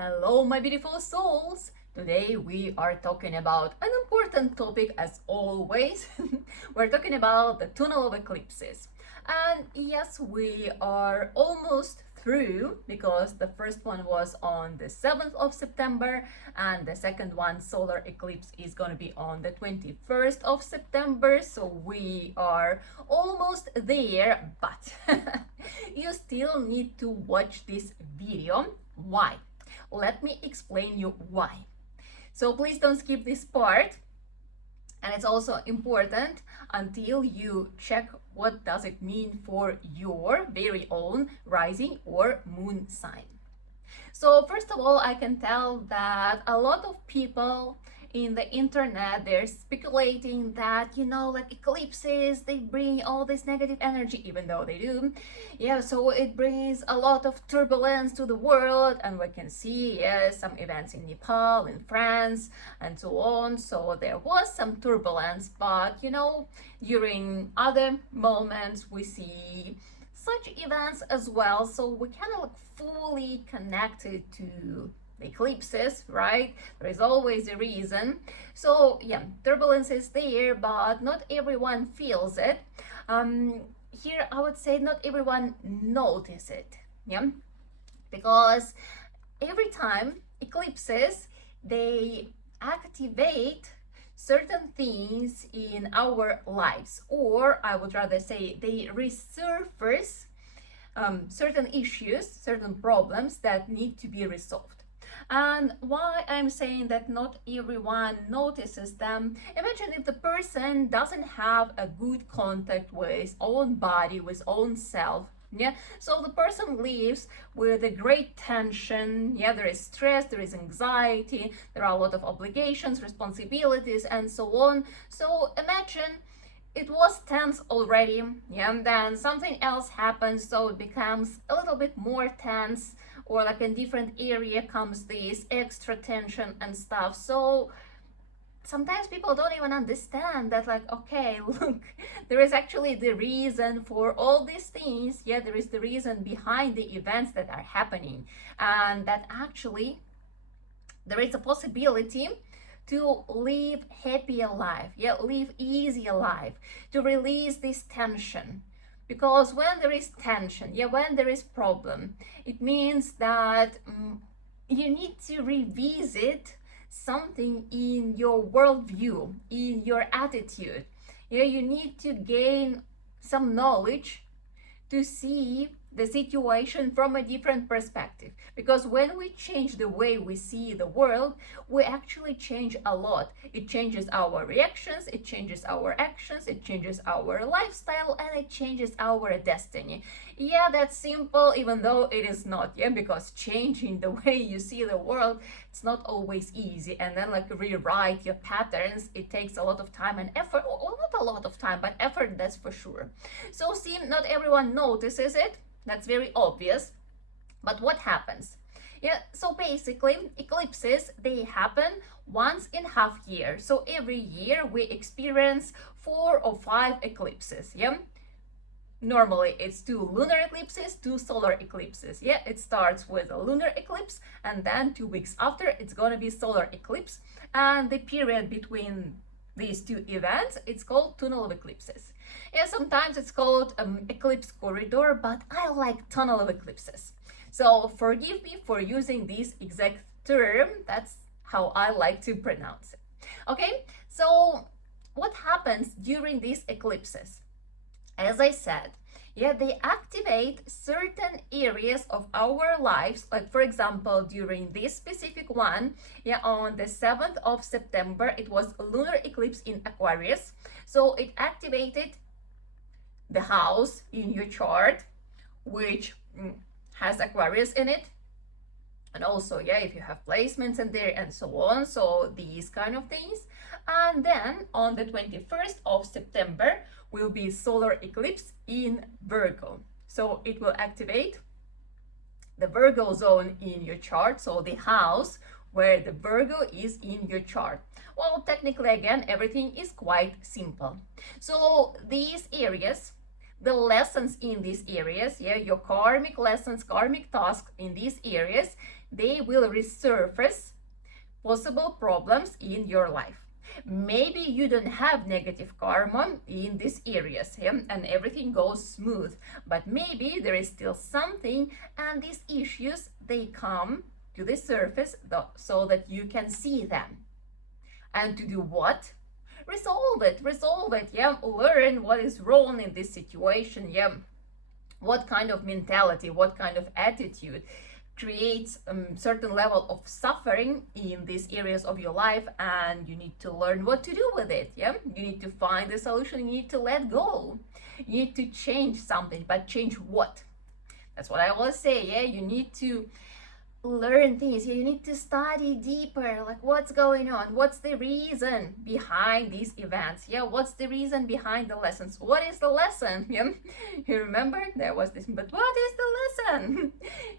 Hello, my beautiful souls! Today we are talking about an important topic as always. We're talking about the tunnel of eclipses. And yes, we are almost through because the first one was on the 7th of September and the second one, solar eclipse, is going to be on the 21st of September. So we are almost there, but you still need to watch this video. Why? Let me explain you why. So please don't skip this part. And it's also important until you check what does it mean for your very own rising or moon sign. So first of all, I can tell that a lot of people in the internet, they're speculating that, like eclipses, they bring all this negative energy, even though they do. Yeah, so it brings a lot of turbulence to the world, and we can see, some events in Nepal, in France, and so on. So there was some turbulence, but, during other moments, we see such events as well. So we cannot look fully connected to eclipses, right? There is always a reason. So yeah, turbulence is there, but not everyone feels it. Here I would say not everyone notices it, yeah, because every time eclipses, they activate certain things in our lives, or I would rather say they resurface certain issues, certain problems that need to be resolved. And why I'm saying that not everyone notices them, imagine if the person doesn't have a good contact with his own body, with his own self. Yeah, so the person lives with a great tension. Yeah, there is stress, there is anxiety, there are a lot of obligations, responsibilities, and so on. So imagine it was tense already, yeah, and then something else happens, so it becomes a little bit more tense, or like in different area comes this extra tension and stuff. So sometimes people don't even understand that, like, okay, look, there is actually the reason for all these things. Yeah, there is the reason behind the events that are happening, and that actually there is a possibility to live happier life, yeah, live easier life, to release this tension. Because when there is tension, yeah, when there is problem, it means that you need to revisit something in your worldview, in your attitude. Yeah, you need to gain some knowledge to see the situation from a different perspective. Because when we change the way we see the world, we actually change a lot. It changes our reactions, it changes our actions, it changes our lifestyle, and it changes our destiny. Yeah, that's simple, even though it is not. Yeah, because changing the way you see the world, it's not always easy. And then, like, rewrite your patterns, it takes a lot of time and effort. Well, not a lot of time, but effort, that's for sure. So see, not everyone notices it. That's very obvious. But what happens? Yeah, so basically eclipses, they happen once in half year. So every year we experience 4 or 5 eclipses. Yeah, normally it's 2 lunar eclipses, 2 solar eclipses. Yeah, it starts with a lunar eclipse, and then 2 weeks after it's gonna be solar eclipse, and the period between these 2 events, it's called tunnel of eclipses. Yeah, sometimes it's called eclipse corridor, but I like tunnel of eclipses. So forgive me for using this exact term. That's how I like to pronounce it. Okay, so what happens during these eclipses? As I said, yeah, they activate certain areas of our lives. Like, for example, during this specific one, yeah, on the 7th of September, it was a lunar eclipse in Aquarius. So it activated the house in your chart, which has Aquarius in it. And also, yeah, if you have placements in there and so on, so these kind of things. And then on the 21st of September will be solar eclipse in Virgo. So it will activate the Virgo zone in your chart, so the house where the Virgo is in your chart. Well, technically, again, everything is quite simple. So these areas, the lessons in these areas, yeah, your karmic lessons, karmic tasks in these areas, they will resurface possible problems in your life. Maybe you don't have negative karma in these areas, yeah? And everything goes smooth, but maybe there is still something, and these issues, they come to the surface so that you can see them. And to do what? Resolve it, yeah? Learn what is wrong in this situation, yeah? What kind of mentality, what kind of attitude creates a certain level of suffering in these areas of your life, and you need to learn what to do with it, yeah? You need to find the solution, you need to let go. You need to change something, but change what? That's what I always say, yeah? You need to learn things, yeah? You need to study deeper, like what's going on, what's the reason behind these events, yeah? What's the reason behind the lessons? What is the lesson? Yeah, you remember there was this, but what is the lesson?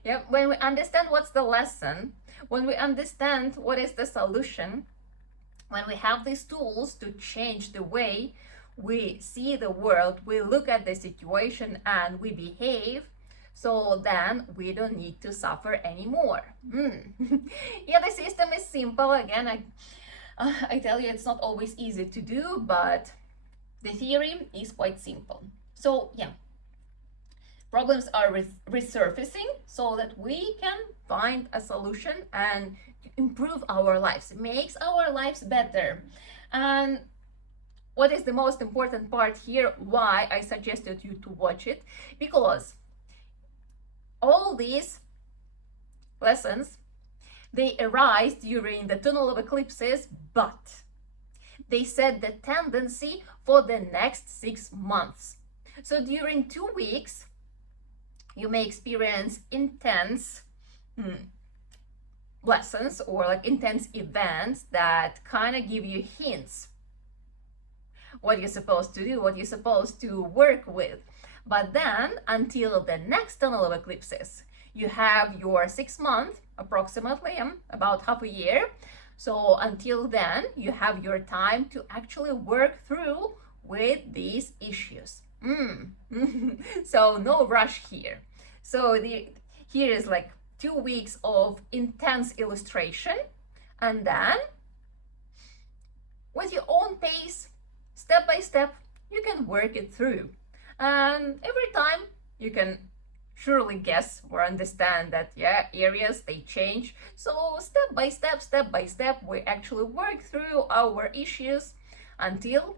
Yeah, when we understand what's the lesson, when we understand what is the solution, when we have these tools to change the way we see the world, we look at the situation and we behave, so then we don't need to suffer anymore. Yeah, the system is simple. Again, I tell you, it's not always easy to do, but the theory is quite simple. So yeah, problems are resurfacing so that we can find a solution and improve our lives. It makes our lives better. And what is the most important part here, why I suggested you to watch it? Because all these lessons, they arise during the tunnel of eclipses, but they set the tendency for the next 6 months. So during 2 weeks, you may experience intense lessons or like intense events that kind of give you hints what you're supposed to do, what you're supposed to work with. But then, until the next tunnel of eclipses, you have your 6 months, approximately, about half a year. So until then, you have your time to actually work through with these issues. So no rush here. So here is like 2 weeks of intense illustration, and then with your own pace, step by step, you can work it through. And every time you can surely guess or understand that, yeah, areas, they change. So step by step, we actually work through our issues until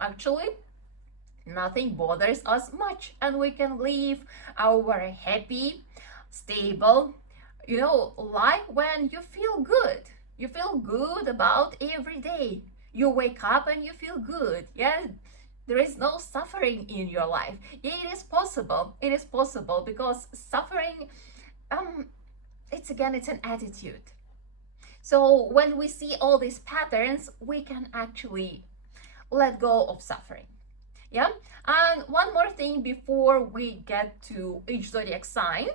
actually nothing bothers us much, and we can live our happy, stable, life when you feel good. You feel good about every day. You wake up and you feel good, yeah? There is no suffering in your life. Yeah, it is possible. It is possible because suffering, it's an attitude. So when we see all these patterns, we can actually let go of suffering. Yeah. And one more thing before we get to each zodiac sign.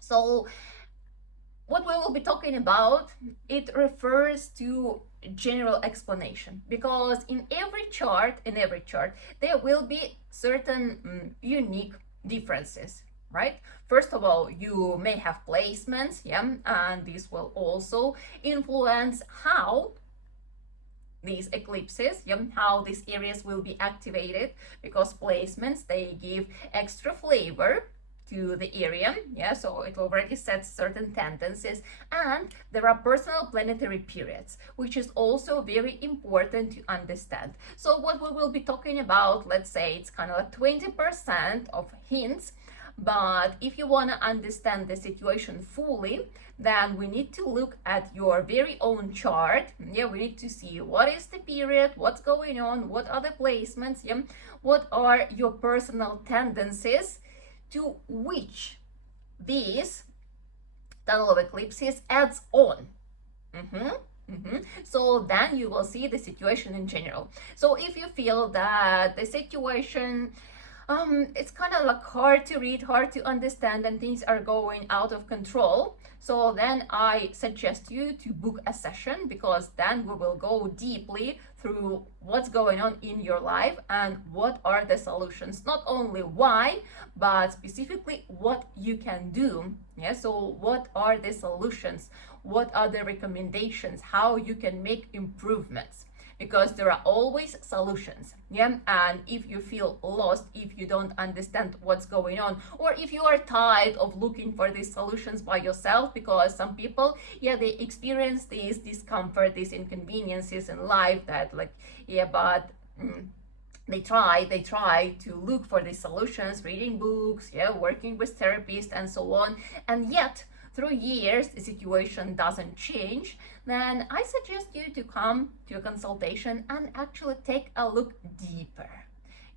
So what we will be talking about, it refers to general explanation, because in every chart, there will be certain unique differences, right? First of all, you may have placements, yeah, and this will also influence how these eclipses, yeah, how these areas will be activated, because placements, they give extra flavor to the area, yeah, so it already sets certain tendencies. And there are personal planetary periods, which is also very important to understand. So what we will be talking about, let's say it's kind of like 20% of hints, but if you want to understand the situation fully, then we need to look at your very own chart. Yeah, we need to see what is the period, what's going on, what are the placements, yeah, what are your personal tendencies, to which this tunnel of eclipses adds on. So then you will see the situation in general. So if you feel that the situation, it's kind of like hard to read, hard to understand, and things are going out of control, so then I suggest you to book a session, because then we will go deeply through what's going on in your life and what are the solutions. Not only why, but specifically what you can do, Yeah, so what are the solutions? What are the recommendations? How you can make improvements? Because there are always solutions. Yeah, and if you feel lost, if you don't understand what's going on, or if you are tired of looking for these solutions by yourself, because some people, yeah, they experience this discomfort, these inconveniences in life that, like, yeah, but they try to look for these solutions, reading books, yeah, working with therapists and so on, and yet through years the situation doesn't change. Then I suggest you to come to a consultation and actually take a look deeper,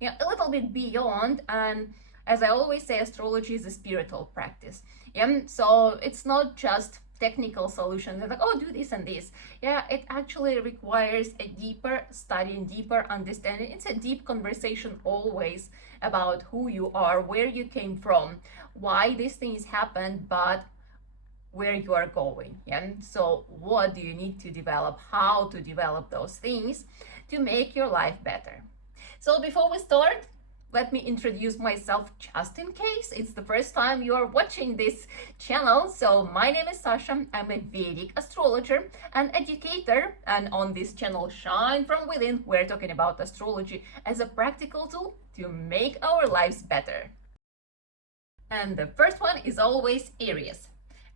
yeah, a little bit beyond. And as I always say, astrology is a spiritual practice. Yeah, so it's not just technical solutions like, oh, do this and this. Yeah, it actually requires a deeper study and deeper understanding. It's a deep conversation always about who you are, where you came from, why these things happened, but where you are going. Yeah, so what do you need to develop, how to develop those things to make your life better. So before we start, let me introduce myself just in case it's the first time you are watching this channel. So my name is Sasha. I'm a Vedic astrologer and educator, and on this channel Shine From Within, we're talking about astrology as a practical tool to make our lives better. And the first one is always Aries.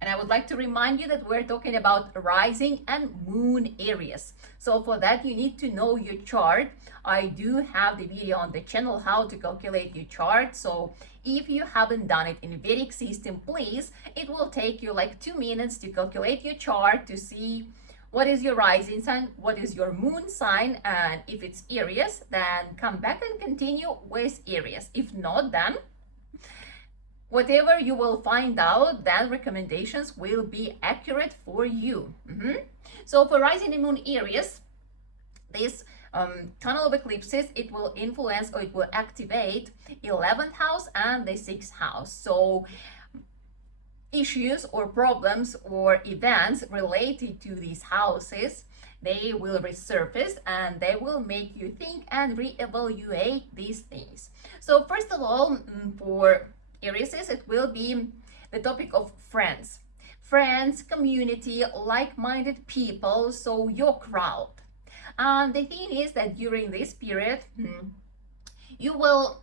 And I would like to remind you that we're talking about rising and moon Aries. So for that, you need to know your chart. I do have the video on the channel how to calculate your chart. So if you haven't done it in Vedic system, please, it will take you like 2 minutes to calculate your chart to see what is your rising sign, what is your moon sign, and if it's Aries, then come back and continue with Aries. If not, then whatever you will find out, then recommendations will be accurate for you. So for rising and moon Aries, this tunnel of eclipses, it will influence or it will activate 11th house and the 6th house. So issues or problems or events related to these houses, they will resurface and they will make you think and reevaluate these things. So first of all, for Aries, it will be the topic of friends, community, like-minded people, so your crowd. And the thing is that during this period, you will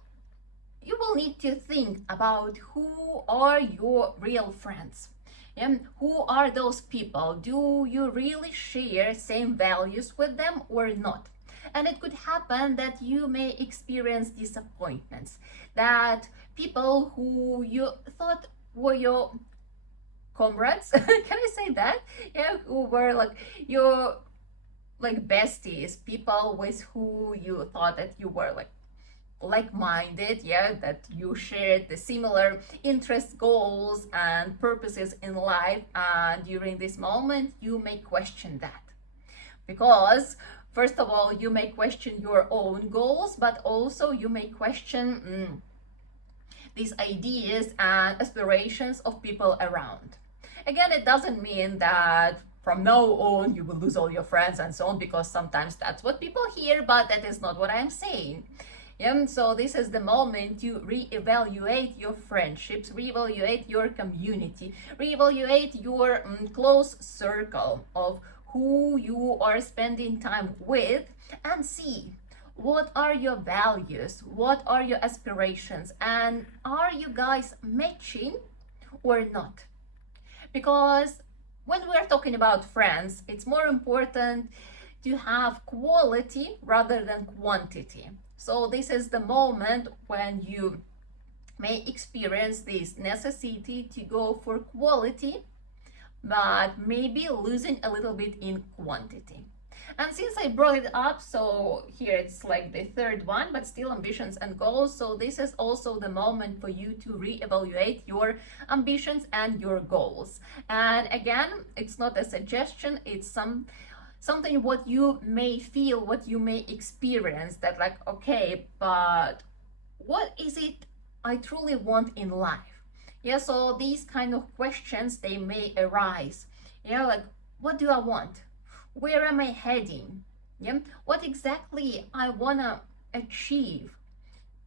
need to think about who are your real friends. And who are those people? Do you really share same values with them or not? And it could happen that you may experience disappointments, that people who you thought were your comrades, can I say that? Yeah, who were like your besties, people with who you thought that you were like-minded, yeah, that you shared the similar interests, goals, and purposes in life. And during this moment, you may question that, because first of all, you may question your own goals, but also you may question these ideas and aspirations of people around. Again, it doesn't mean that from now on you will lose all your friends and so on, because sometimes that's what people hear, but that is not what I'm saying. Yeah, so this is the moment to reevaluate your friendships, reevaluate your community, reevaluate your close circle of who you are spending time with, and see what are your values, what are your aspirations, and are you guys matching or not? Because when we're talking about friends, it's more important to have quality rather than quantity. So this is the moment when you may experience this necessity to go for quality, but maybe losing a little bit in quantity. And since I brought it up, so here it's like the third one, but still ambitions and goals. So this is also the moment for you to reevaluate your ambitions and your goals. And again, it's not a suggestion, it's something what you may feel, what you may experience, that like, okay, but what is it I truly want in life? Yeah, so these kind of questions, they may arise. Yeah, like, what do I want? Where am I heading? Yeah, what exactly I wanna achieve?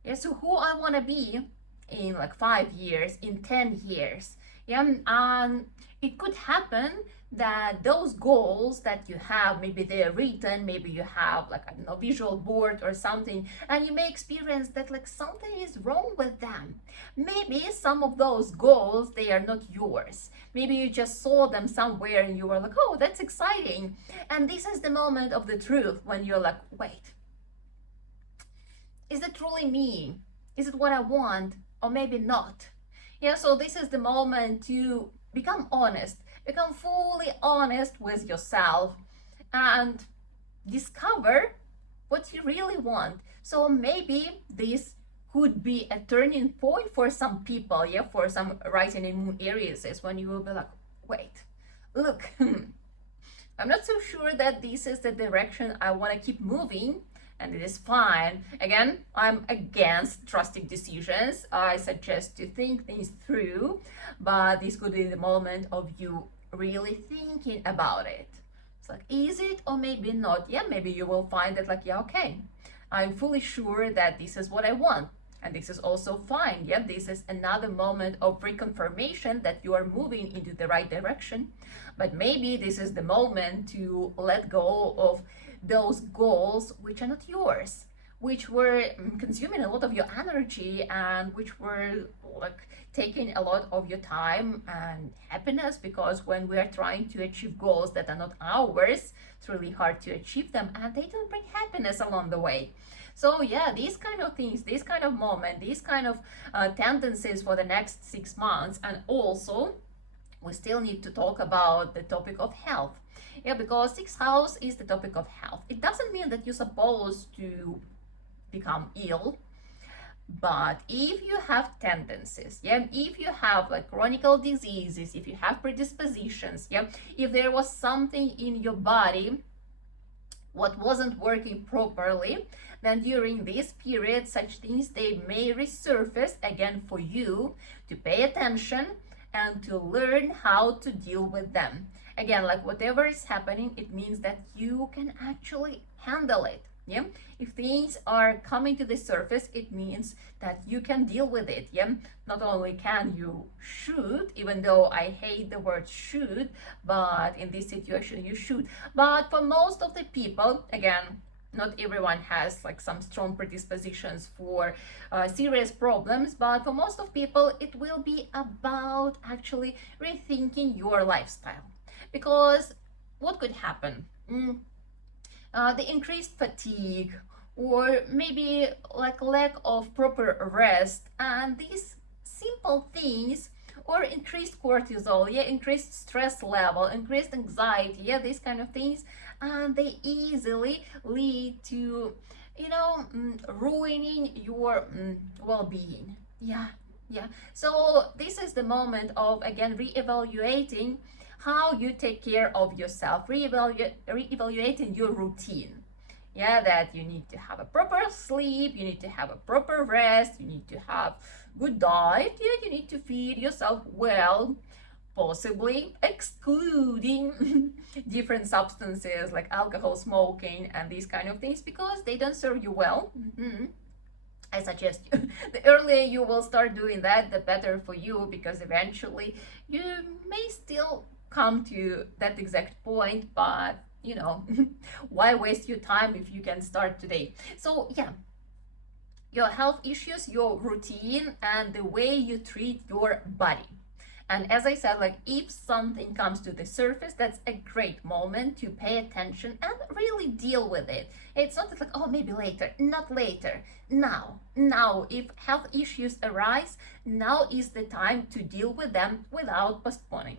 Yeah, so who I wanna be in like 5 years, in 10 years? Yeah, and it could happen that those goals that you have, maybe they're written, maybe you have like, I don't know, visual board or something, and you may experience that like something is wrong with them. Maybe some of those goals, they are not yours. Maybe you just saw them somewhere and you were like, oh, that's exciting. And this is the moment of the truth when you're like, wait, is it truly me? Is it what I want? Or maybe not? Yeah, so this is the moment to become honest, become fully honest with yourself and discover what you really want. So maybe this could be a turning point for some people, yeah, for some rising and moon Aries, is when you will be like, wait, look, I'm not so sure that this is the direction I want to keep moving, and it is fine. Again, I'm against drastic decisions. I suggest to think things through, but this could be the moment of you really thinking about it. It's like, is it or maybe not? Yeah, maybe you will find that like, yeah, okay, I'm fully sure that this is what I want. And this is also fine. Yeah, this is another moment of reconfirmation that you are moving into the right direction. But maybe this is the moment to let go of those goals which are not yours, which were consuming a lot of your energy and which were like taking a lot of your time and happiness, because when we are trying to achieve goals that are not ours, it's really hard to achieve them and they don't bring happiness along the way. So yeah, these kind of things, this kind of moment, these kind of tendencies for the next 6 months. And also we still need to talk about the topic of health. Yeah, because sixth house is the topic of health. It doesn't mean that you're supposed to become ill, but if you have tendencies, yeah, if you have like chronic diseases, if you have predispositions, yeah, if there was something in your body what wasn't working properly, then during this period, such things, they may resurface again for you to pay attention and to learn how to deal with them. Again, like whatever is happening, it means that you can actually handle it. Yeah, if things are coming to the surface, it means that you can deal with it. Yeah, not only can you, should, even though I hate the word should, but in this situation you should. But for most of the people, again, not everyone has like some strong predispositions for serious problems, but for most of people it will be about actually rethinking your lifestyle. Because what could happen? The increased fatigue, or maybe like lack of proper rest, and these simple things, or increased cortisol, yeah, increased stress level, increased anxiety, yeah, these kind of things, and they easily lead to, you know, ruining your well-being. Yeah. So this is the moment of again reevaluating how you take care of yourself, reevaluating your routine. Yeah, that you need to have a proper sleep, you need to have a proper rest, you need to have good diet, yeah, you need to feed yourself well, possibly excluding different substances like alcohol, smoking, and these kind of things, because they don't serve you well. I suggest you, the earlier you will start doing that, the better for you, because eventually you may still come to that exact point, but you know, why waste your time if you can start today? So yeah, your health issues, your routine, and the way you treat your body. And as I said, like if something comes to the surface, that's a great moment to pay attention and really deal with it. It's not like, oh, maybe later, not later, now. If health issues arise, now is the time to deal with them without postponing.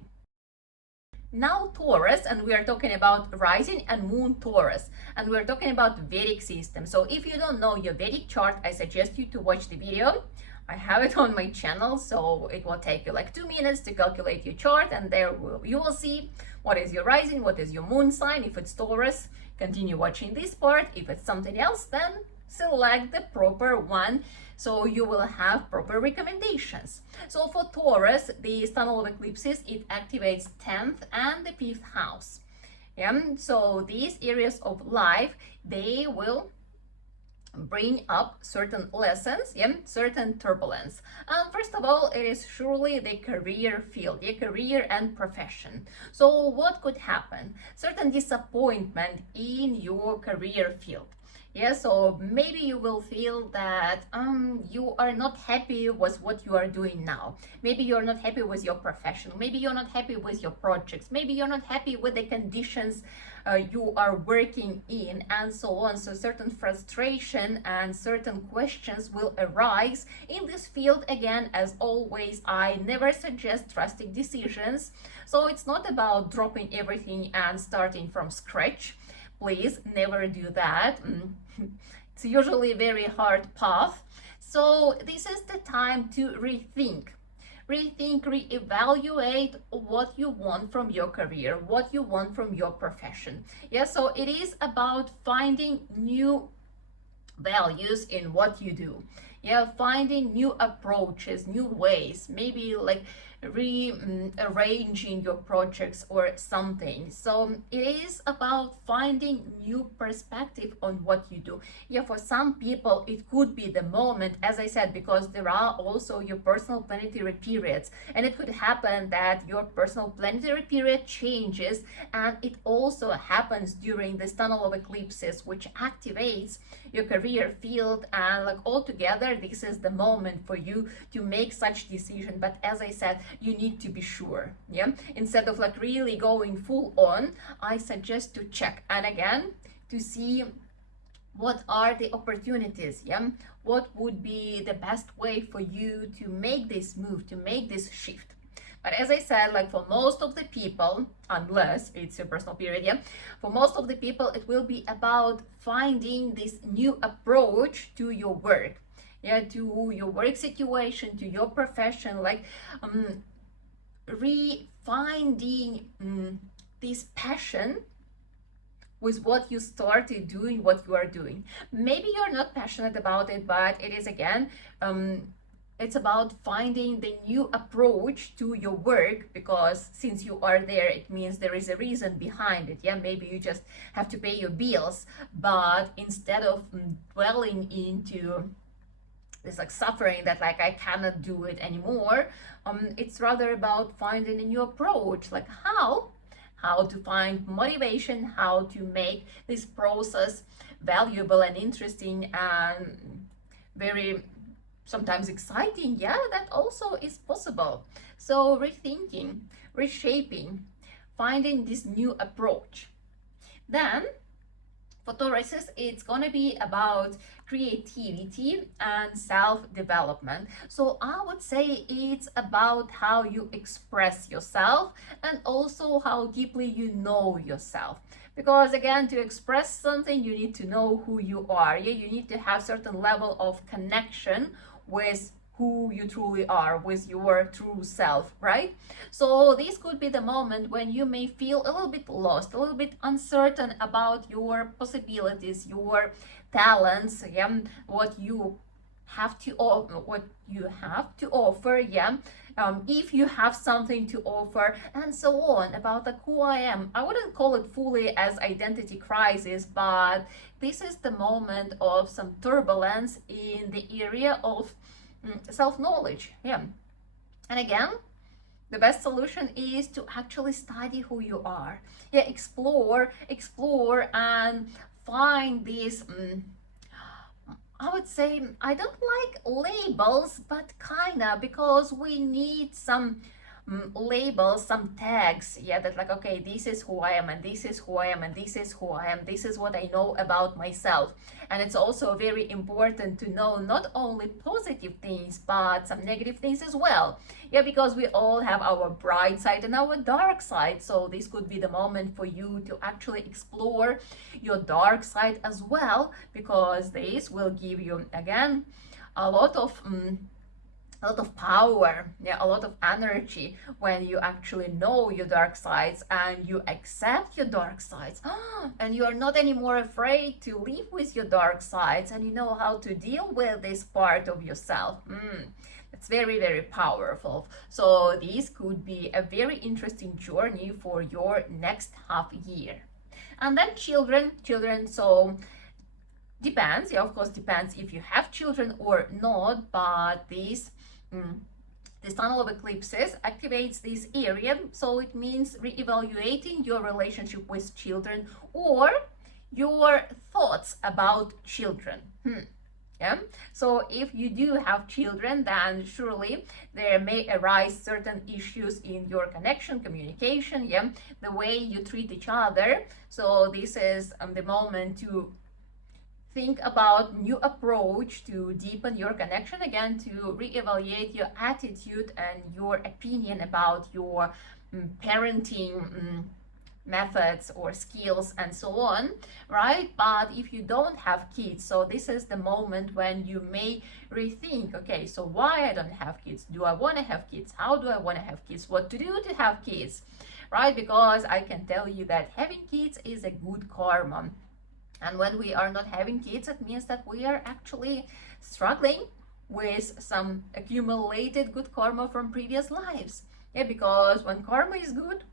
Now Taurus, and we are talking about rising and moon Taurus, and we're talking about Vedic system. So if you don't know your Vedic chart, I suggest you to watch the video. I have it on my channel, so it will take you like 2 minutes to calculate your chart, and there you will see what is your rising, what is your moon sign. If it's Taurus, continue watching this part. If it's something else, then select the proper one, so you will have proper recommendations. So for Taurus, the tunnel of eclipses, it activates 10th and the 5th house. Yeah, so these areas of life, they will bring up certain lessons, yeah, certain turbulence. First of all, it is surely the career field, your career and profession. So what could happen? Certain disappointment in your career field. Yeah, so maybe you will feel that you are not happy with what you are doing now. Maybe you're not happy with your profession. Maybe you're not happy with your projects. Maybe you're not happy with the conditions you are working in, and so on. So certain frustration and certain questions will arise in this field. Again, as always, I never suggest drastic decisions. So it's not about dropping everything and starting from scratch. Please never do that. It's usually a very hard path. So this is the time to rethink, reevaluate what you want from your career, what you want from your profession. Yeah, so it is about finding new values in what you do. Yeah, finding new approaches, new ways, maybe like rearranging your projects or something. So it is about finding new perspective on what you do. Yeah, for some people it could be the moment, as I said, because there are also your personal planetary periods, and it could happen that your personal planetary period changes, and it also happens during this tunnel of eclipses, which activates your career field, and like altogether this is the moment for you to make such decision. But as I said, you need to be sure. Yeah, instead of like really going full on, I suggest to check, and again to see what are the opportunities. Yeah, what would be the best way for you to make this move, to make this shift. But as I said, like for most of the people, unless it's your personal period, yeah, for most of the people, it will be about finding this new approach to your work, yeah, to your work situation, to your profession, like refinding this passion with what you started doing, what you are doing. Maybe you're not passionate about it, but it is again, it's about finding the new approach to your work, because since you are there, it means there is a reason behind it. Yeah, maybe you just have to pay your bills, but instead of dwelling into this like suffering that like I cannot do it anymore, it's rather about finding a new approach, like how to find motivation, how to make this process valuable and interesting and very sometimes exciting. Yeah, that also is possible. So rethinking, reshaping, finding this new approach. Then for Tauruses, it's gonna be about creativity and self-development. So I would say it's about how you express yourself and also how deeply you know yourself. Because again, to express something, you need to know who you are. Yeah, you need to have certain level of connection with who you truly are, with your true self, right? So this could be the moment when you may feel a little bit lost, a little bit uncertain about your possibilities, your talents, yeah, what you have to offer, yeah, if you have something to offer, and so on, about like who I am. I wouldn't call it fully as identity crisis, but this is the moment of some turbulence in the area of self-knowledge. Yeah, and again, the best solution is to actually study who you are. Yeah, explore and find these I would say, I don't like labels, but kinda, because we need some labels, some tags, yeah, that like, okay, this is who I am, and this is who I am, and this is who I am, this is what I know about myself. And it's also very important to know not only positive things, but some negative things as well. Yeah, because we all have our bright side and our dark side. So this could be the moment for you to actually explore your dark side as well, because this will give you, again, a lot of power, yeah, a lot of energy when you actually know your dark sides and you accept your dark sides, and you are not anymore afraid to live with your dark sides, and you know how to deal with this part of yourself. It's very, very powerful. So this could be a very interesting journey for your next half year. And then children, so depends, yeah, of course, depends if you have children or not, but this tunnel of eclipses activates this area, so it means reevaluating your relationship with children or your thoughts about children. Yeah, so if you do have children, then surely there may arise certain issues in your connection, communication, yeah, the way you treat each other. So this is the moment to think about new approach to deepen your connection, again, to reevaluate your attitude and your opinion about your parenting methods or skills and so on, right? But if you don't have kids, so this is the moment when you may rethink, okay, so why I don't have kids? Do I want to have kids? How do I want to have kids? What to do to have kids, right? Because I can tell you that having kids is a good karma. And when we are not having kids, it means that we are actually struggling with some accumulated good karma from previous lives. Yeah, because when karma is good,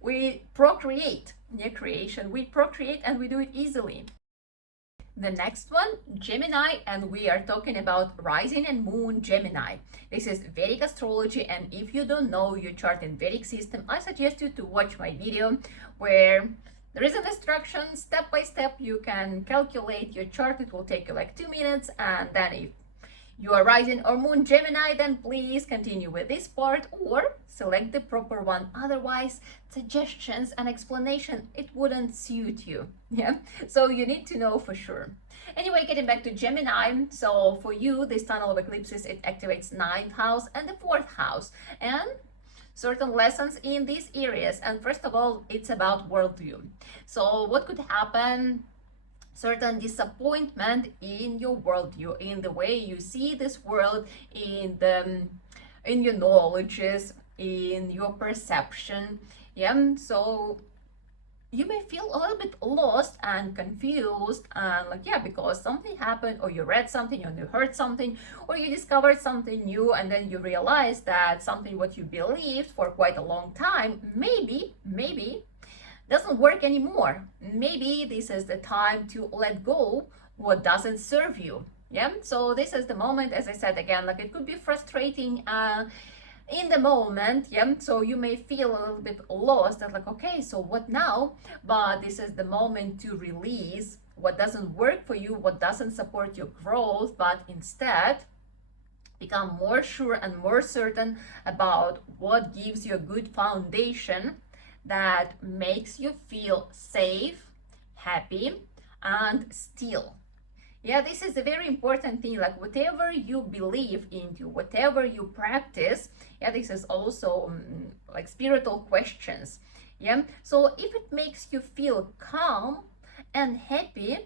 we procreate. Yeah, creation. We procreate and we do it easily. The next one, Gemini, and we are talking about rising and moon Gemini. This is Vedic astrology, and if you don't know your chart in Vedic system, I suggest you to watch my video where there is an instruction step by step. You can calculate your chart. It will take you like 2 minutes, and then if you are rising or moon Gemini, then please continue with this part or select the proper one. Otherwise, suggestions and explanation, it wouldn't suit you. Yeah, so you need to know for sure. Anyway, getting back to Gemini, so for you, this tunnel of eclipses, it activates 9th house and the 4th house, and certain lessons in these areas. And first of all, it's about worldview. So what could happen? Certain disappointment in your worldview, in the way you see this world, in your knowledges, in your perception. Yeah, so you may feel a little bit lost and confused, and like, yeah, because something happened, or you read something, or you heard something, or you discovered something new, and then you realize that something what you believed for quite a long time maybe doesn't work anymore. Maybe this is the time to let go what doesn't serve you. Yeah, so this is the moment, as I said again, like it could be frustrating in the moment. Yeah, so you may feel a little bit lost, that like, okay, so what now? But this is the moment to release what doesn't work for you, what doesn't support your growth, but instead become more sure and more certain about what gives you a good foundation that makes you feel safe, happy, and still. Yeah, this is a very important thing. Like whatever you believe into, whatever you practice, yeah, this is also like spiritual questions. Yeah, so if it makes you feel calm and happy,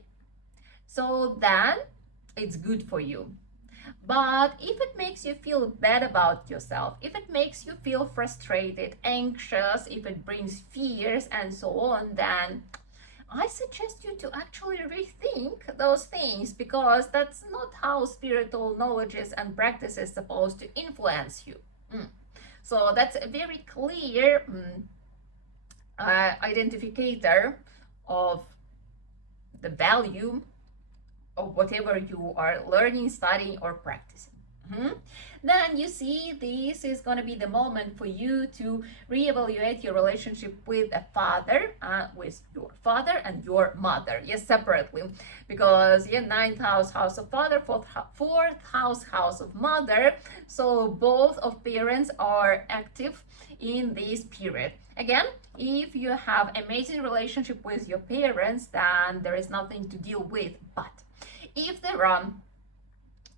so then it's good for you. But if it makes you feel bad about yourself, if it makes you feel frustrated, anxious, if it brings fears and so on, then I suggest you to actually rethink those things, because that's not how spiritual knowledges and practices supposed to influence you. So that's a very clear identificator of the value of whatever you are learning, studying, or practicing. Then you see, this is going to be the moment for you to reevaluate your relationship with a father, with your father and your mother, yes, separately, because yeah, 9th house, house of father, 4th house, house of mother. So both of parents are active in this period. Again, if you have amazing relationship with your parents, then there is nothing to deal with. But if there are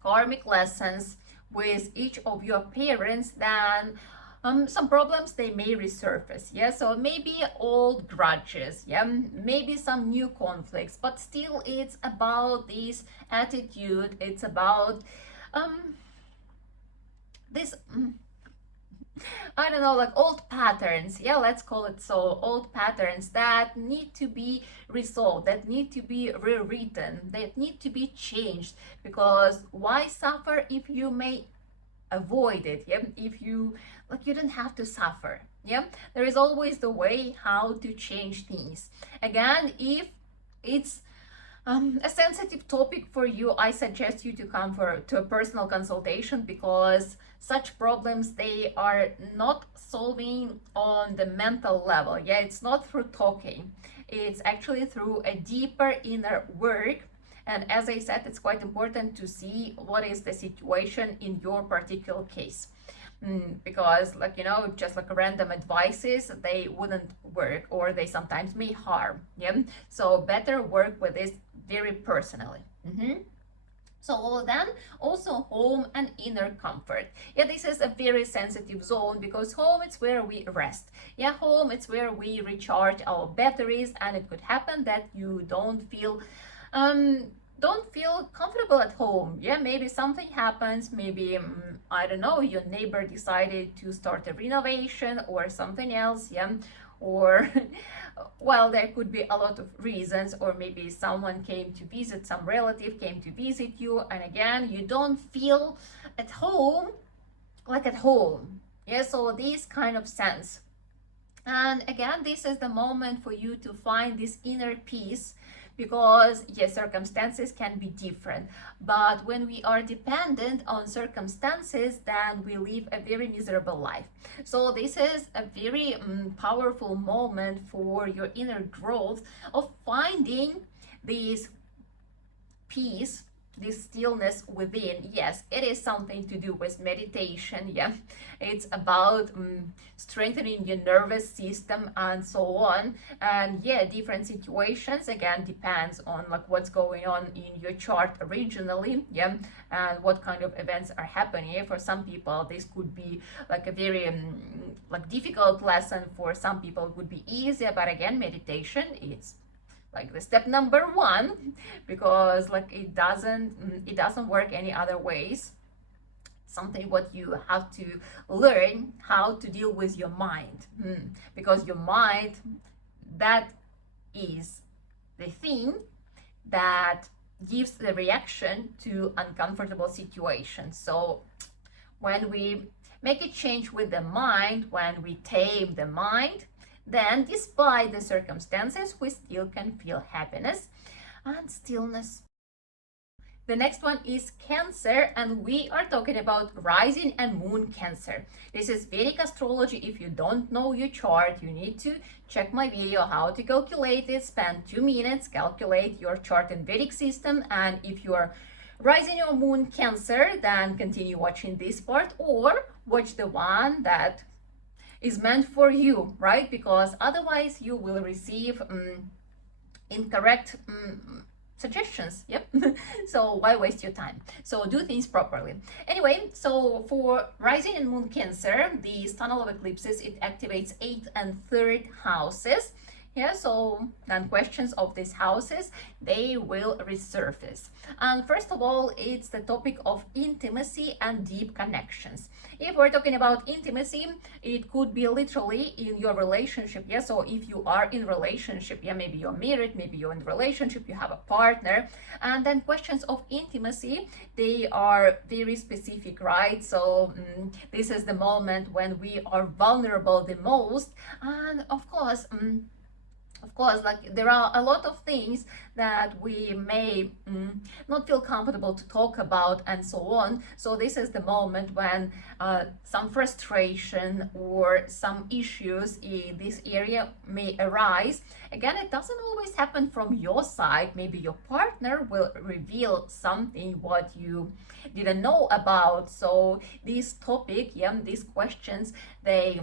karmic lessons with each of your parents, then some problems, they may resurface. Yeah, so maybe old grudges, yeah, maybe some new conflicts, but still it's about this attitude, it's about this I don't know, like old patterns, yeah, let's call it so, old patterns that need to be resolved, that need to be rewritten, that need to be changed. Because why suffer if you may avoid it? Yeah, if you like, you don't have to suffer. Yeah, there is always the way how to change things. Again, if it's a sensitive topic for you, I suggest you to come to a personal consultation, because such problems, they are not solving on the mental level. Yeah, it's not through talking, it's actually through a deeper inner work. And as I said, it's quite important to see what is the situation in your particular case. Because, like, you know, just like random advices, they wouldn't work, or they sometimes may harm. Yeah, so better work with this very personally. So then also home and inner comfort. Yeah, this is a very sensitive zone, because home, it's where we rest. Yeah, home, it's where we recharge our batteries, and it could happen that you don't feel comfortable at home. Yeah, maybe something happens, maybe I don't know, your neighbor decided to start a renovation or something else. Yeah, or well, there could be a lot of reasons, or maybe someone came to visit, some relative came to visit you, and again, you don't feel at home, like at home. Yeah, so this kind of sense. And again, this is the moment for you to find this inner peace, because yes, circumstances can be different, but when we are dependent on circumstances, then we live a very miserable life. So this is a very powerful moment for your inner growth, of finding this peace, this stillness within. Yes, it is something to do with meditation. Yeah, it's about strengthening your nervous system and so on. And yeah, different situations, again, depends on like what's going on in your chart originally. Yeah, and what kind of events are happening. For some people, this could be like a very like difficult lesson. For some people, it would be easier. But again, meditation, it's like the step number one, because like it doesn't work any other ways. Something what you have to learn how to deal with your mind, because your mind, that is the thing that gives the reaction to uncomfortable situations. So when we make a change with the mind, when we tame the mind, then despite the circumstances, we still can feel happiness and stillness. The next one is Cancer, and we are talking about rising and moon Cancer. This is Vedic astrology. If you don't know your chart, you need to check my video how to calculate it. Spend 2 minutes, calculate your chart in Vedic system. And if you are rising or moon Cancer, then continue watching this part, or watch the one that is meant for you, right? Because otherwise you will receive incorrect suggestions. Yep. So why waste your time? So do things properly. Anyway, so for rising and moon Cancer, the tunnel of eclipses, it activates 8th and 3rd houses. Yeah, so then questions of these houses, they will resurface. And first of all, it's the topic of intimacy and deep connections. If we're talking about intimacy, it could be literally in your relationship. Yeah, so if you are in relationship, yeah, maybe you're married, maybe you're in relationship, you have a partner, and then questions of intimacy, they are very specific, right? So this is the moment when we are vulnerable the most, and of course, like there are a lot of things that we may not feel comfortable to talk about and so on. So this is the moment when some frustration or some issues in this area may arise. Again, it doesn't always happen from your side. Maybe your partner will reveal something what you didn't know about. So this topic, yeah, these questions, they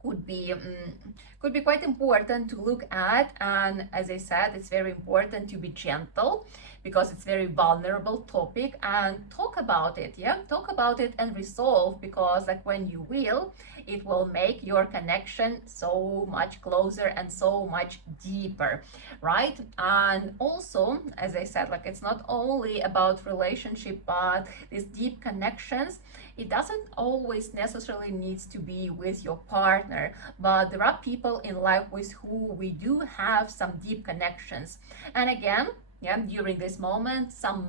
could be quite important to look at. And as I said, it's very important to be gentle, because it's very vulnerable topic, and talk about it. Yeah, talk about it and resolve, because like when you will, it will make your connection so much closer and so much deeper, right? And also, as I said, like it's not only about relationship, but these deep connections, it doesn't always necessarily needs to be with your partner, but there are people in life with who we do have some deep connections. And again, yeah, during this moment, some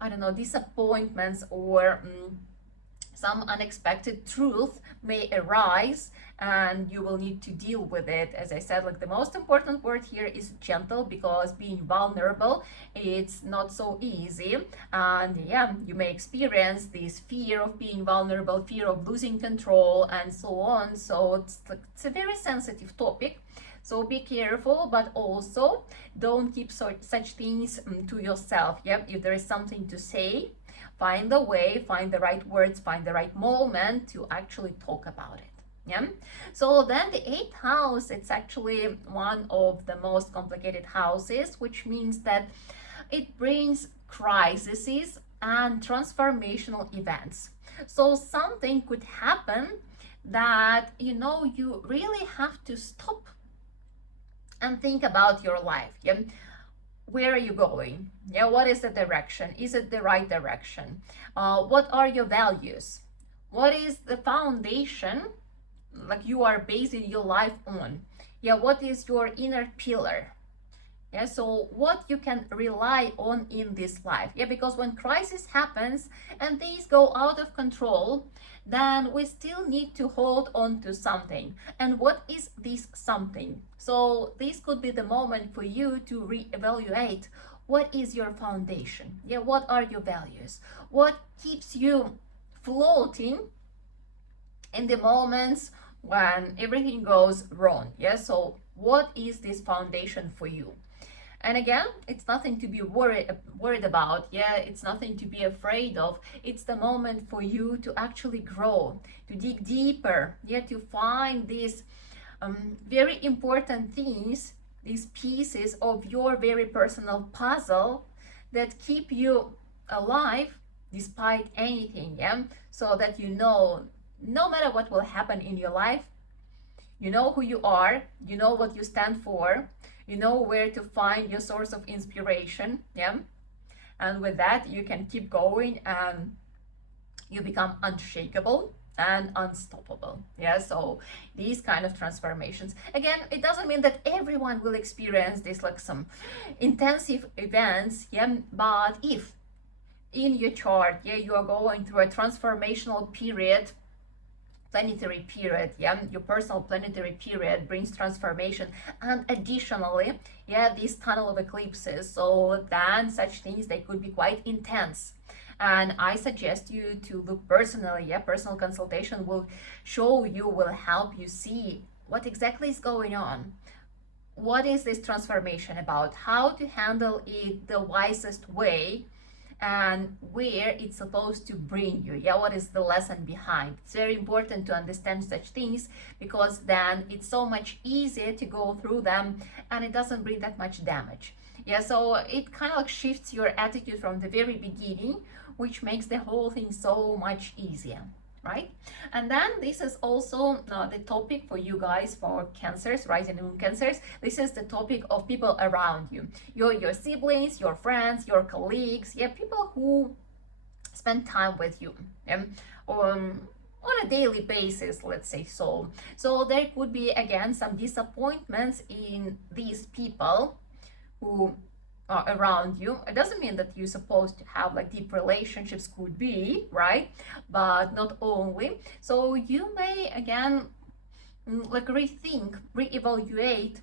I don't know, disappointments or some unexpected truth may arise and you will need to deal with it. As I said, like the most important word here is gentle, because being vulnerable, it's not so easy. And yeah, you may experience this fear of being vulnerable, fear of losing control, and so on. So it's a very sensitive topic. So be careful, but also don't keep such things to yourself. Yep, if there is something to say, find the way, find the right words, find the right moment to actually talk about it. Yeah. So then the 8th house, it's actually one of the most complicated houses, which means that it brings crises and transformational events. So something could happen that, you know, you really have to stop and think about your life. Yeah, where are you going? Yeah, what is the direction? Is it the right direction? What are your values? What is the foundation like you are basing your life on? Yeah, what is your inner pillar? Yeah, so what you can rely on in this life. Yeah, because when crisis happens and things go out of control, then we still need to hold on to something. And what is this something? So this could be the moment for you to reevaluate what is your foundation. Yeah, what are your values? What keeps you floating in the moments when everything goes wrong? Yeah, so what is this foundation for you? And again, it's nothing to be worried about. Yeah, it's nothing to be afraid of. It's the moment for you to actually grow, to dig deeper, yeah, to find these very important things, these pieces of your very personal puzzle that keep you alive despite anything. Yeah, so that you know, no matter what will happen in your life, you know who you are, you know what you stand for, you know where to find your source of inspiration. Yeah, and with that you can keep going and you become unshakable and unstoppable. Yeah, so these kind of transformations, again, it doesn't mean that everyone will experience this like some intensive events. Yeah, but if in your chart, yeah, you are going through a transformational period, planetary period, yeah, your personal planetary period brings transformation, and additionally, yeah, this tunnel of eclipses, so then such things, they could be quite intense. And I suggest you to look personally. Yeah, personal consultation will show you, will help you see what exactly is going on. What is this transformation about? How to handle it the wisest way, and where it's supposed to bring you. Yeah, what is the lesson behind? It's very important to understand such things, because then it's so much easier to go through them and it doesn't bring that much damage. Yeah, so it kind of like shifts your attitude from the very beginning, which makes the whole thing so much easier, right? And then this is also the topic for you guys, for Cancers, rising and moon Cancers. This is the topic of people around you, your siblings, your friends, your colleagues, yeah, people who spend time with you, yeah, on a daily basis, let's say so. So there could be again some disappointments in these people who are around you. It doesn't mean that you're supposed to have like deep relationships, could be, right? But not only. So you may again like rethink, reevaluate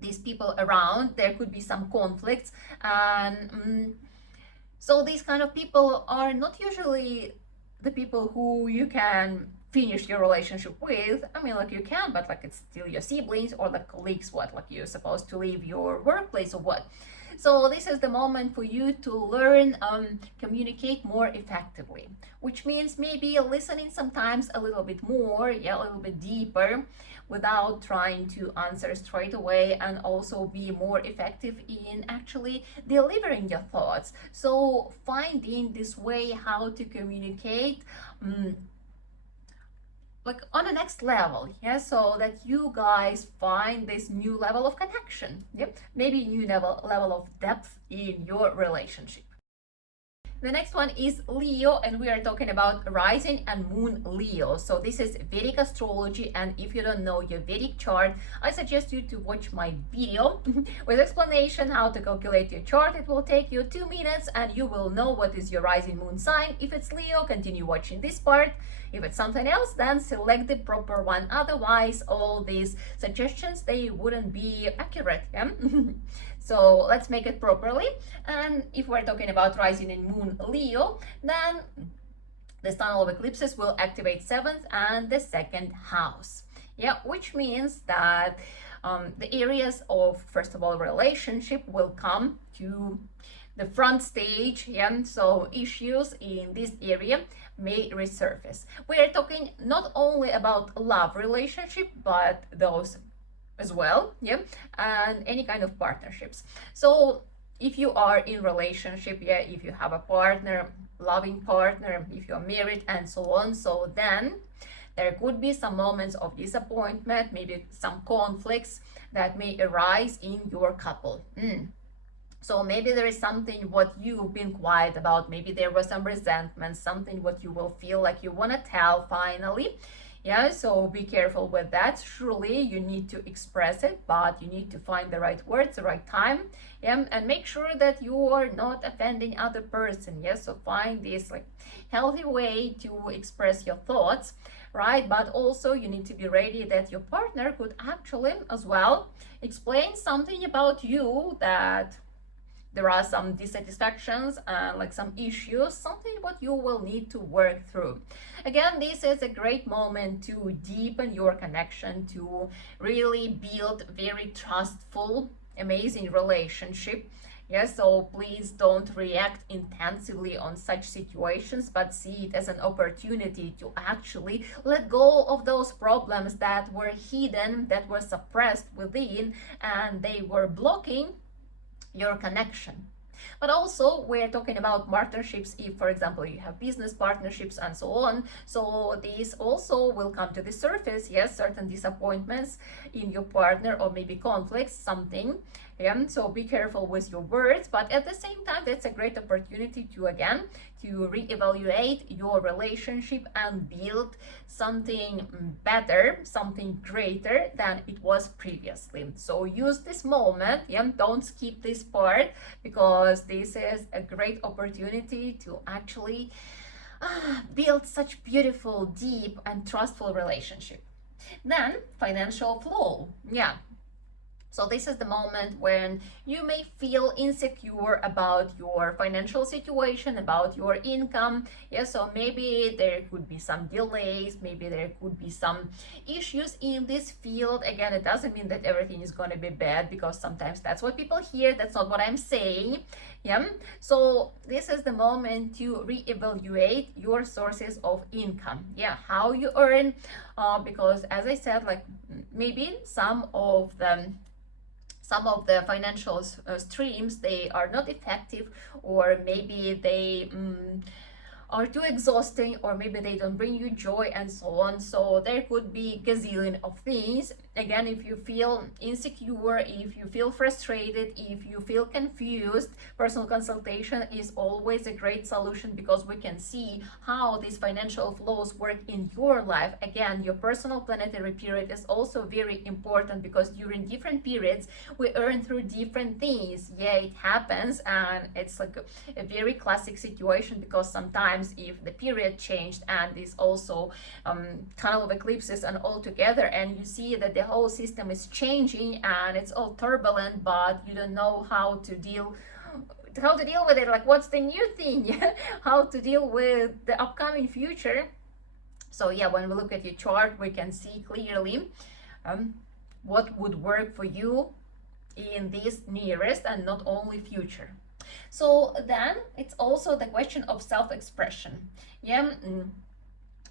these people around. There could be some conflicts, and so these kind of people are not usually the people who you can finish your relationship with. I mean, like you can, but like it's still your siblings or the colleagues, what, like you're supposed to leave your workplace or what. So this is the moment for you to learn communicate more effectively, which means maybe listening sometimes a little bit more, yeah, a little bit deeper, without trying to answer straight away, and also be more effective in actually delivering your thoughts. So finding this way how to communicate like on the next level, yeah, so that you guys find this new level of connection, yep, maybe new level of depth in your relationship. The next one is Leo, and we are talking about rising and moon Leo. So this is Vedic astrology, and if you don't know your Vedic chart, I suggest you to watch my video with explanation how to calculate your chart. It will take you 2 minutes and you will know what is your rising moon sign. If it's Leo, continue watching this part. If it's something else, then select the proper one. Otherwise, all these suggestions, they wouldn't be accurate. Yeah? So let's make it properly. And if we're talking about rising and moon Leo, then the tunnel of eclipses will activate 7th and the 2nd house. Yeah, which means that the areas of, first of all, relationship will come to the front stage. Yeah, so issues in this area may resurface. We are talking not only about love relationship, but those as well, yeah, and any kind of partnerships. So if you are in relationship, yeah, if you have a partner, loving partner, if you're married and so on, so then there could be some moments of disappointment, maybe some conflicts that may arise in your couple. So maybe there is something what you've been quiet about, maybe there was some resentment, something what you will feel like you want to tell finally. Yeah, so be careful with that. Surely you need to express it, but you need to find the right words, the right time, yeah, and make sure that you are not offending other person. Yes, so find this like healthy way to express your thoughts, right? But also you need to be ready that your partner could actually as well explain something about you, that there are some dissatisfactions, like some issues, something what you will need to work through. Again, this is a great moment to deepen your connection, to really build very trustful, amazing relationship. Yes, so please don't react intensively on such situations, but see it as an opportunity to actually let go of those problems that were hidden, that were suppressed within, and they were blocking your connection. But also we're talking about partnerships. If, for example, you have business partnerships and so on, so these also will come to the surface. Yes, certain disappointments in your partner or maybe conflicts, something. Yeah, so be careful with your words, but at the same time, that's a great opportunity to, again, to reevaluate your relationship and build something better, something greater than it was previously. So use this moment, yeah, don't skip this part, because this is a great opportunity to actually build such beautiful, deep and trustful relationship. Then financial flow, yeah. So this is the moment when you may feel insecure about your financial situation, about your income. Yeah, so maybe there could be some delays, maybe there could be some issues in this field. Again, it doesn't mean that everything is going to be bad, because sometimes that's what people hear. That's not what I'm saying. Yeah, so this is the moment to reevaluate your sources of income. Yeah, how you earn, because as I said, like maybe some of the financial streams, they are not effective, or maybe they are too exhausting, or maybe they don't bring you joy and so on. So there could be gazillion of things. Again, if you feel insecure, if you feel frustrated, if you feel confused, personal consultation is always a great solution, because we can see how these financial flows work in your life. Again, your personal planetary period is also very important, because during different periods we earn through different things. Yeah, it happens, and it's like a very classic situation, because sometimes if the period changed and is also tunnel of eclipses and all together, and you see that the whole system is changing and it's all turbulent, but you don't know how to deal with it, like what's the new thing, how to deal with the upcoming future. So yeah, when we look at your chart, we can see clearly what would work for you in this nearest and not only future. So then it's also the question of self-expression. Yeah.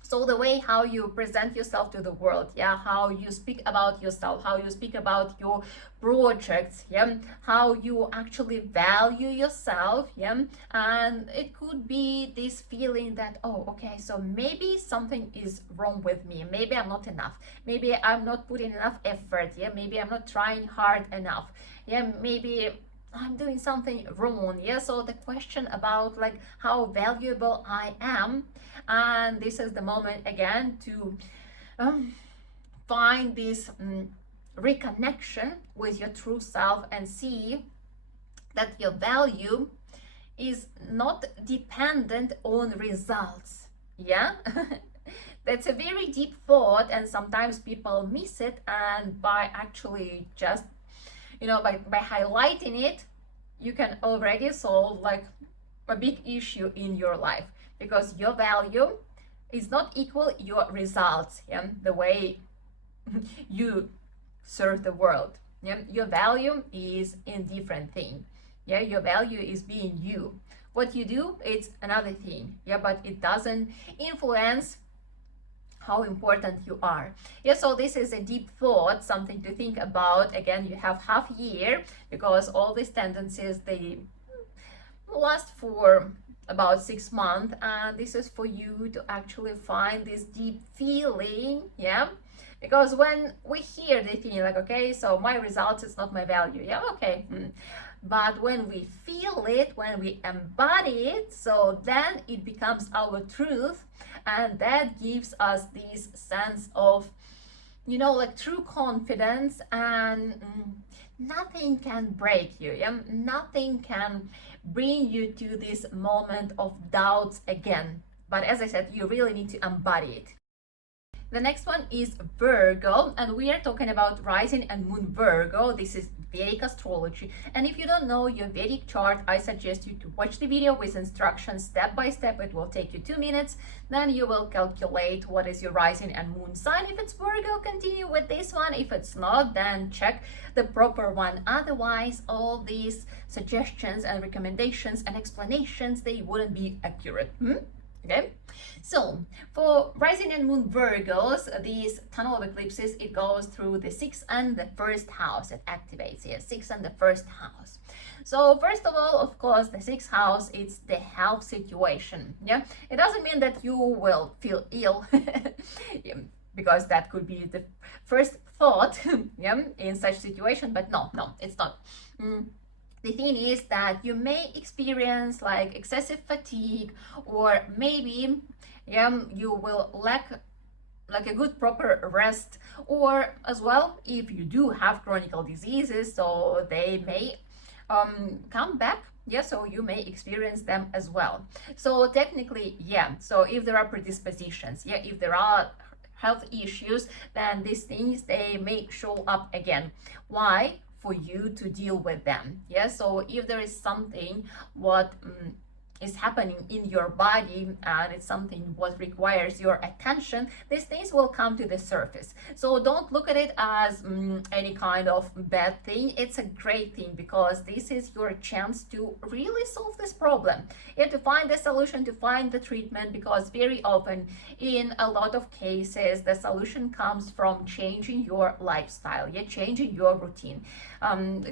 So the way how you present yourself to the world, yeah, how you speak about yourself, how you speak about your projects, yeah, how you actually value yourself, yeah, and it could be this feeling that, oh, okay, so maybe something is wrong with me, maybe I'm not enough, maybe I'm not putting enough effort, yeah, maybe I'm not trying hard enough, yeah, maybe I'm doing something wrong. Yeah, so the question about like how valuable I am, and this is the moment again to find this reconnection with your true self and see that your value is not dependent on results. Yeah. That's a very deep thought, and sometimes people miss it, and by actually just by highlighting it, you can already solve like a big issue in your life, because your value is not equal your results. Yeah, the way you serve the world. Yeah, your value is a different thing. Yeah, your value is being you. What you do, it's another thing. Yeah, but it doesn't influence how important you are. Yeah, so this is a deep thought, something to think about. Again, you have half year, because all these tendencies, they last for about 6 months, and this is for you to actually find this deep feeling. Yeah, because when we hear the thing like, okay, so my results is not my value. Yeah, okay. But when we feel it, when we embody it, so then it becomes our truth, and that gives us this sense of, like true confidence, and nothing can break you. Yeah? Nothing can bring you to this moment of doubts again. But as I said, you really need to embody it. The next one is Virgo, and we are talking about rising and moon Virgo. This is Vedic astrology, and if you don't know your Vedic chart, I suggest you to watch the video with instructions step by step. It will take you 2 minutes. Then you will calculate what is your rising and moon sign. If it's Virgo, continue with this one. If it's not, then check the proper one. Otherwise, all these suggestions and recommendations and explanations, they wouldn't be accurate. Okay, so for rising and moon Virgos, these tunnel of eclipses, it goes through the 6th and the 1st house. It activates here, 6th and the 1st house. So first of all, of course, the 6th house, it's the health situation. Yeah, it doesn't mean that you will feel ill yeah, because that could be the first thought yeah, in such situation, but no, it's not. The thing is that you may experience like excessive fatigue, or maybe you will lack like a good proper rest, or as well, if you do have chronic diseases, so they may come back. Yeah, so you may experience them as well. So technically, yeah, so if there are predispositions, yeah, if there are health issues, then these things, they may show up again. Why? For you to deal with them. Yeah, so if there is something what is happening in your body, and it's something what requires your attention, these things will come to the surface. So don't look at it as any kind of bad thing. It's a great thing, because this is your chance to really solve this problem. You have to find the solution, to find the treatment, because very often in a lot of cases the solution comes from changing your lifestyle, yeah, changing your routine.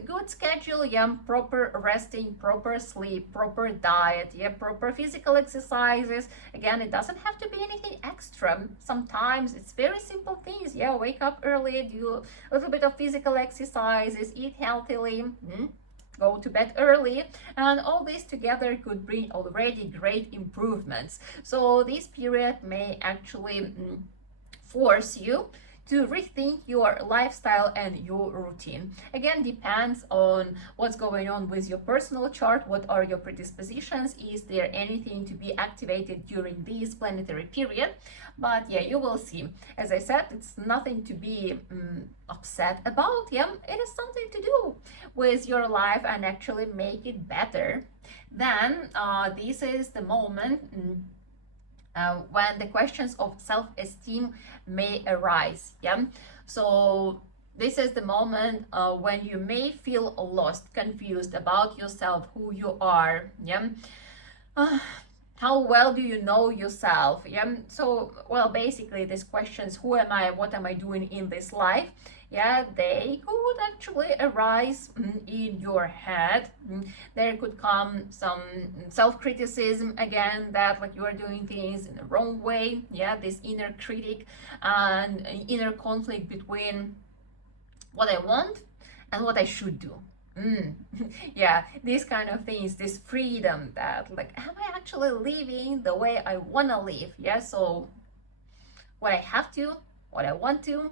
Good schedule, yeah, proper resting, proper sleep, proper diet, yeah, proper physical exercises. Again, it doesn't have to be anything extra. Sometimes it's very simple things. Yeah, wake up early, do a little bit of physical exercises, eat healthily, go to bed early, and all this together could bring already great improvements. So this period may actually force you to rethink your lifestyle and your routine. Again, depends on what's going on with your personal chart, what are your predispositions, is there anything to be activated during this planetary period. But yeah, you will see. As I said, it's nothing to be upset about. Yeah, it is something to do with your life and actually make it better. Then this is the moment when the questions of self-esteem may arise. Yeah, so this is the moment when you may feel lost, confused about yourself, who you are. Yeah, how well do you know yourself? Yeah, so well, basically these questions, who am I, what am I doing in this life, yeah, they could actually arise in your head. There could come some self-criticism again, that like you are doing things in the wrong way. Yeah, this inner critic and inner conflict between what I want and what I should do. Yeah, these kind of things, this freedom that like, am I actually living the way I want to live? Yeah, so what I have to, what I want to.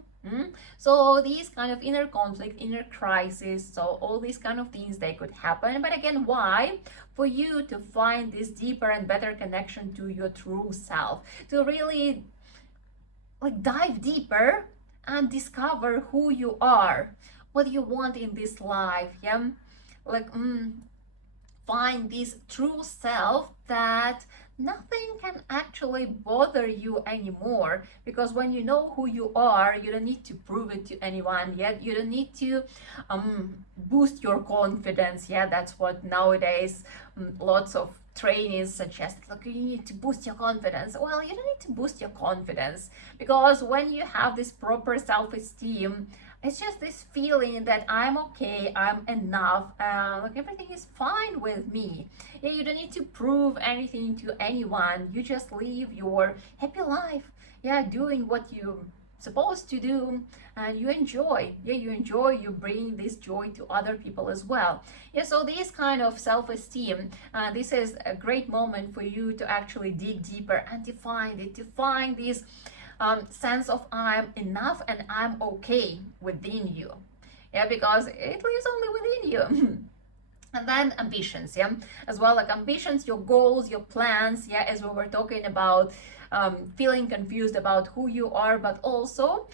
So these kind of inner conflict, inner crisis, so all these kind of things, they could happen. But again, why? For you to find this deeper and better connection to your true self, to really like dive deeper and discover who you are, what you want in this life. Yeah, like find this true self that nothing can actually bother you anymore, because when you know who you are, you don't need to prove it to anyone yet. You don't need to boost your confidence. Yeah, that's what nowadays lots of trainings suggest. Look, you need to boost your confidence. Well, you don't need to boost your confidence, because when you have this proper self-esteem, it's just this feeling that I'm okay, I'm enough, like everything is fine with me. Yeah, you don't need to prove anything to anyone. You just live your happy life. Yeah, doing what you're supposed to do, and you enjoy. Yeah, you enjoy, you bring this joy to other people as well. Yeah, so this kind of self-esteem, this is a great moment for you to actually dig deeper and to find it, to find this sense of I'm enough and I'm okay within you. Yeah, because it lives only within you. And then ambitions, yeah, as well, like ambitions, your goals, your plans, yeah, as we were talking about, feeling confused about who you are, but also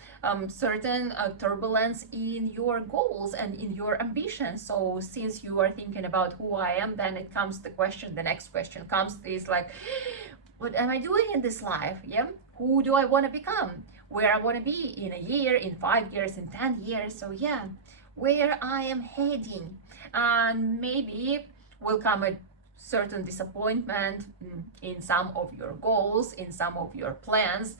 certain turbulence in your goals and in your ambitions. So since you are thinking about who I am, then it comes the question, the next question comes is like, what am I doing in this life? Yeah, who do I want to become? Where I want to be in a year, in 5 years, in 10 years? So yeah, where I am heading. And maybe will come a certain disappointment in some of your goals, in some of your plans.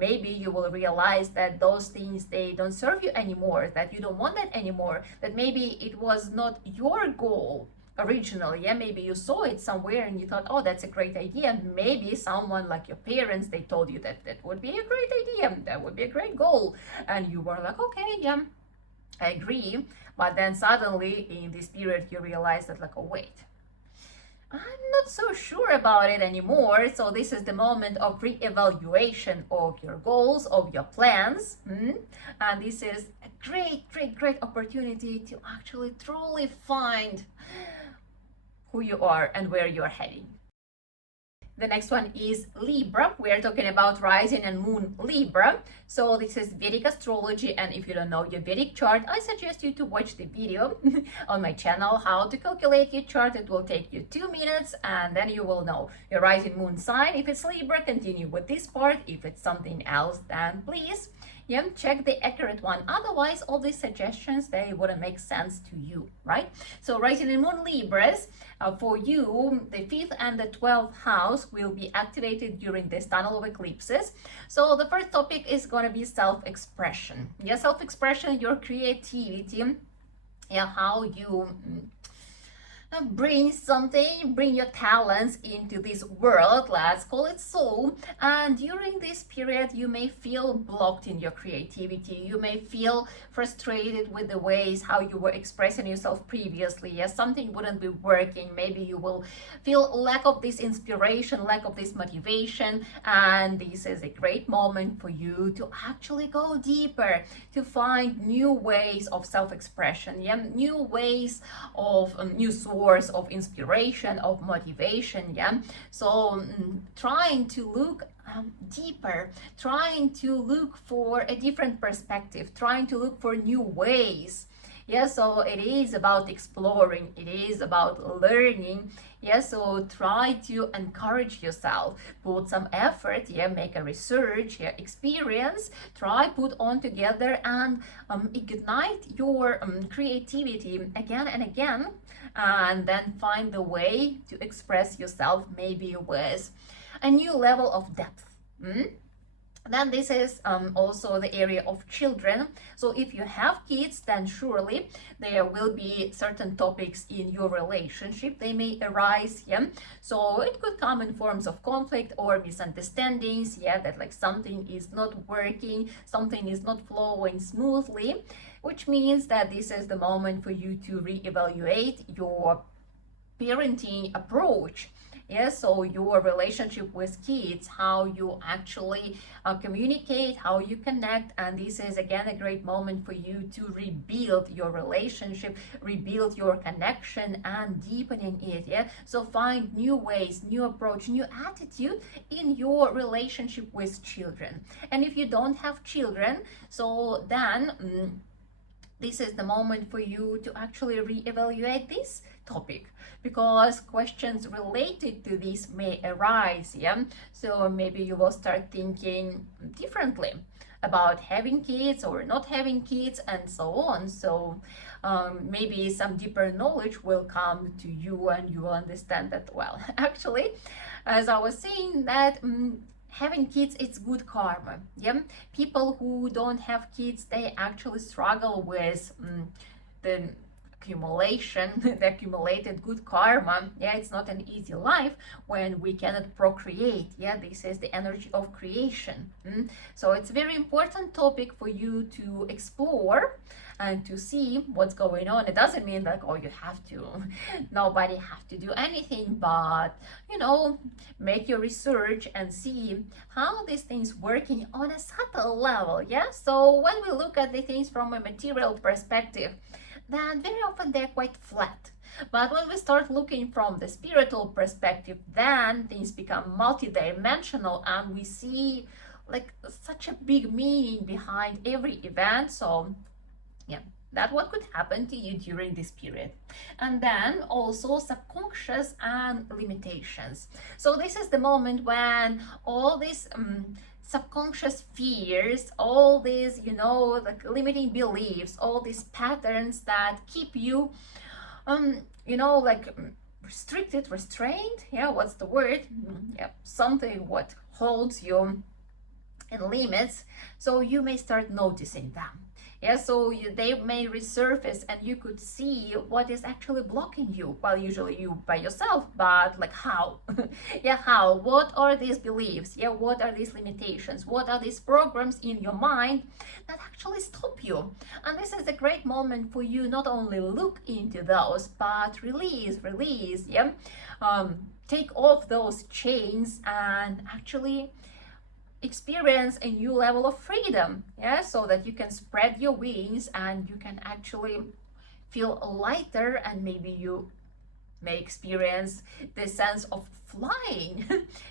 Maybe you will realize that those things, they don't serve you anymore, that you don't want that anymore, that maybe it was not your goal originally. Yeah, maybe you saw it somewhere and you thought, oh, that's a great idea. Maybe someone like your parents, they told you that that would be a great idea, that would be a great goal, and you were like, okay, yeah, I agree. But then suddenly in this period you realize that like, oh wait, I'm not so sure about it anymore. So this is the moment of re-evaluation of your goals, of your plans. And this is a great opportunity to actually truly find who you are and where you're heading. The next one is Libra. We are talking about rising and moon Libra. So this is Vedic astrology, and if you don't know your Vedic chart, I suggest you to watch the video on my channel, how to calculate your chart. It will take you 2 minutes, and then you will know your rising moon sign. If it's Libra, continue with this part. If it's something else, then please, yeah, check the accurate one. Otherwise, all these suggestions, they wouldn't make sense to you, right? So rising and moon Libras, for you, the 5th and the 12th house will be activated during this tunnel of eclipses. So the first topic is going to be self-expression. Yeah, self-expression, your creativity, yeah, how you bring something, bring your talents into this world, let's call it so. And during this period you may feel blocked in your creativity, you may feel frustrated with the ways how you were expressing yourself previously. Yes, something wouldn't be working. Maybe you will feel lack of this inspiration, lack of this motivation, and this is a great moment for you to actually go deeper, to find new ways of self-expression, yeah, new ways of new source of inspiration, of motivation. Yeah, so trying to look deeper, trying to look for a different perspective, trying to look for new ways. Yeah, so it is about exploring, it is about learning. Yeah, so try to encourage yourself, put some effort, yeah, make a research, yeah, experience, try put on together and ignite your creativity again and again, and then find the way to express yourself, maybe with a new level of depth. Then this is also the area of children. So if you have kids, then surely there will be certain topics in your relationship. They may arise, yeah. So it could come in forms of conflict or misunderstandings, yeah, that like something is not working, something is not flowing smoothly, which means that this is the moment for you to reevaluate your parenting approach. Yeah, so your relationship with kids, how you actually communicate, how you connect, and this is again a great moment for you to rebuild your relationship, rebuild your connection and deepening it. Yeah, so find new ways, new approach, new attitude in your relationship with children. And if you don't have children, so then this is the moment for you to actually reevaluate this topic, because questions related to this may arise. Yeah, so maybe you will start thinking differently about having kids or not having kids and so on. So maybe some deeper knowledge will come to you and you will understand that, well, actually, as I was saying, that having kids, it's good karma. Yeah, people who don't have kids, they actually struggle with the accumulation, the accumulated good karma. Yeah, it's not an easy life when we cannot procreate. Yeah, this is the energy of creation. So it's a very important topic for you to explore and to see what's going on. It doesn't mean like, oh, you have to, nobody have to do anything, but you know, make your research and see how these things working on a subtle level. Yeah, so when we look at the things from a material perspective, then very often they're quite flat. But when we start looking from the spiritual perspective, then things become multidimensional and we see like such a big meaning behind every event. So yeah, that's what could happen to you during this period. And then also subconscious and limitations. So this is the moment when all these subconscious fears, all these, you know, like limiting beliefs, all these patterns that keep you, you know, like restricted, restrained. Yeah, what's the word? Yeah, something what holds you in limits. So you may start noticing them. Yeah, so they may resurface and you could see what is actually blocking you. Well, usually you by yourself, but like how? Yeah, how? What are these beliefs? Yeah, what are these limitations? What are these programs in your mind that actually stop you? And this is a great moment for you not only look into those, but release, yeah, take off those chains and actually experience a new level of freedom, yeah, so that you can spread your wings and you can actually feel lighter, and maybe you may experience the sense of flying.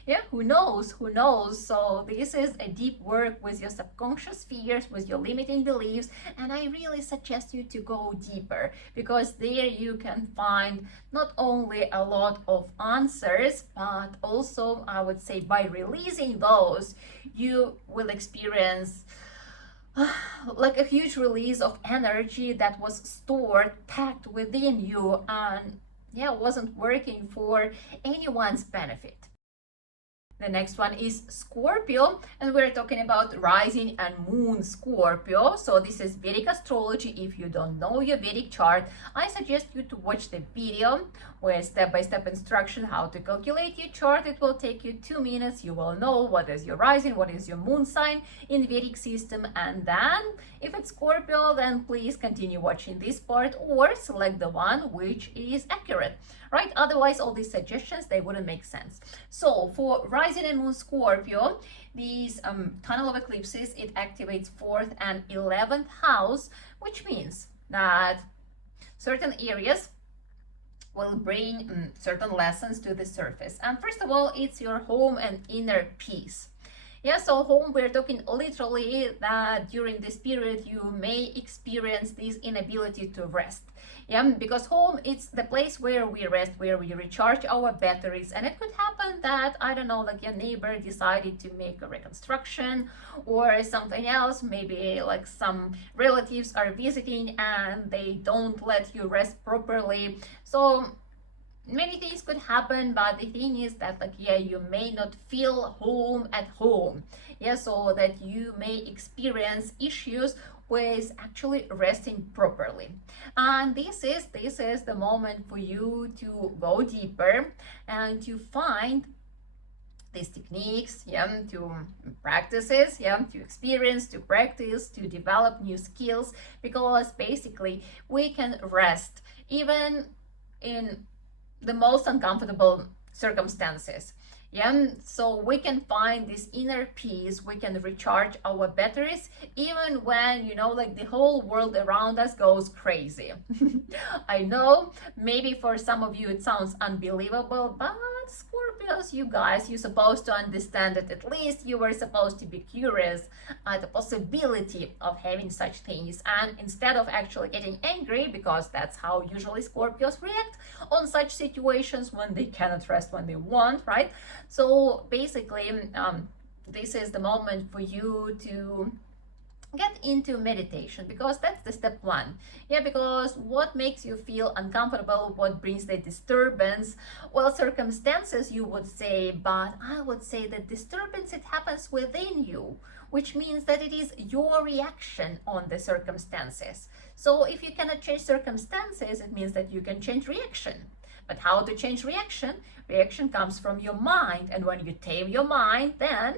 Yeah, who knows, who knows. So this is a deep work with your subconscious fears, with your limiting beliefs, and I really suggest you to go deeper, because there you can find not only a lot of answers, but also I would say by releasing those you will experience like a huge release of energy that was stored, packed within you, and yeah, wasn't working for anyone's benefit. The next one is Scorpio, and we're talking about rising and moon Scorpio. So this is Vedic astrology. If you don't know your Vedic chart, I suggest you to watch the video with step-by-step instruction how to calculate your chart. It will take you 2 minutes. You will know what is your rising, what is your moon sign in the Vedic system, and then if it's Scorpio, then please continue watching this part or select the one which is accurate, right? Otherwise, all these suggestions, they wouldn't make sense. So for rising and moon Scorpio, these tunnel of eclipses, it activates 4th and 11th house, which means that certain areas will bring certain lessons to the surface. And first of all, it's your home and inner peace. Yeah, so home, we're talking literally that during this period you may experience this inability to rest. Yeah, because home, it's the place where we rest, where we recharge our batteries. And it could happen that, I don't know, like your neighbor decided to make a reconstruction or something else. Maybe like some relatives are visiting and they don't let you rest properly. So many things could happen, but the thing is that, like, yeah, you may not feel home at home. Yeah, so that you may experience issues with actually resting properly. And this is the moment for you to go deeper and to find these techniques, yeah, to practices, yeah, to experience, to practice, to develop new skills, because basically we can rest even in the most uncomfortable circumstances. Yeah, so we can find this inner peace, we can recharge our batteries even when, you know, like the whole world around us goes crazy. I know maybe for some of you it sounds unbelievable, but Scorpios, you guys, you're supposed to understand it. At least you were supposed to be curious at the possibility of having such things, and instead of actually getting angry, because that's how usually Scorpios react on such situations when they cannot rest when they want, right? So basically, this is the moment for you to get into meditation, because that's the step one. Yeah, because what makes you feel uncomfortable, what brings the disturbance? Well, circumstances, you would say, but I would say that disturbance, it happens within you, which means that it is your reaction on the circumstances. So if you cannot change circumstances, it means that you can change reaction. But how to change reaction? Reaction comes from your mind, and when you tame your mind, then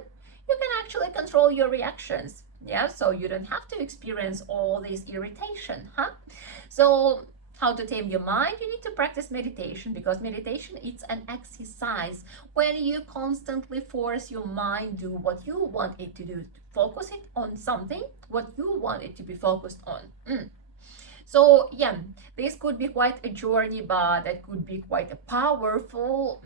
you can actually control your reactions. Yeah, so you don't have to experience all this irritation, huh? So how to tame your mind? You need to practice meditation, because meditation, it's an exercise when you constantly force your mind do what you want it to do, focus it on something what you want it to be focused on. So yeah, this could be quite a journey, but that could be quite a powerful,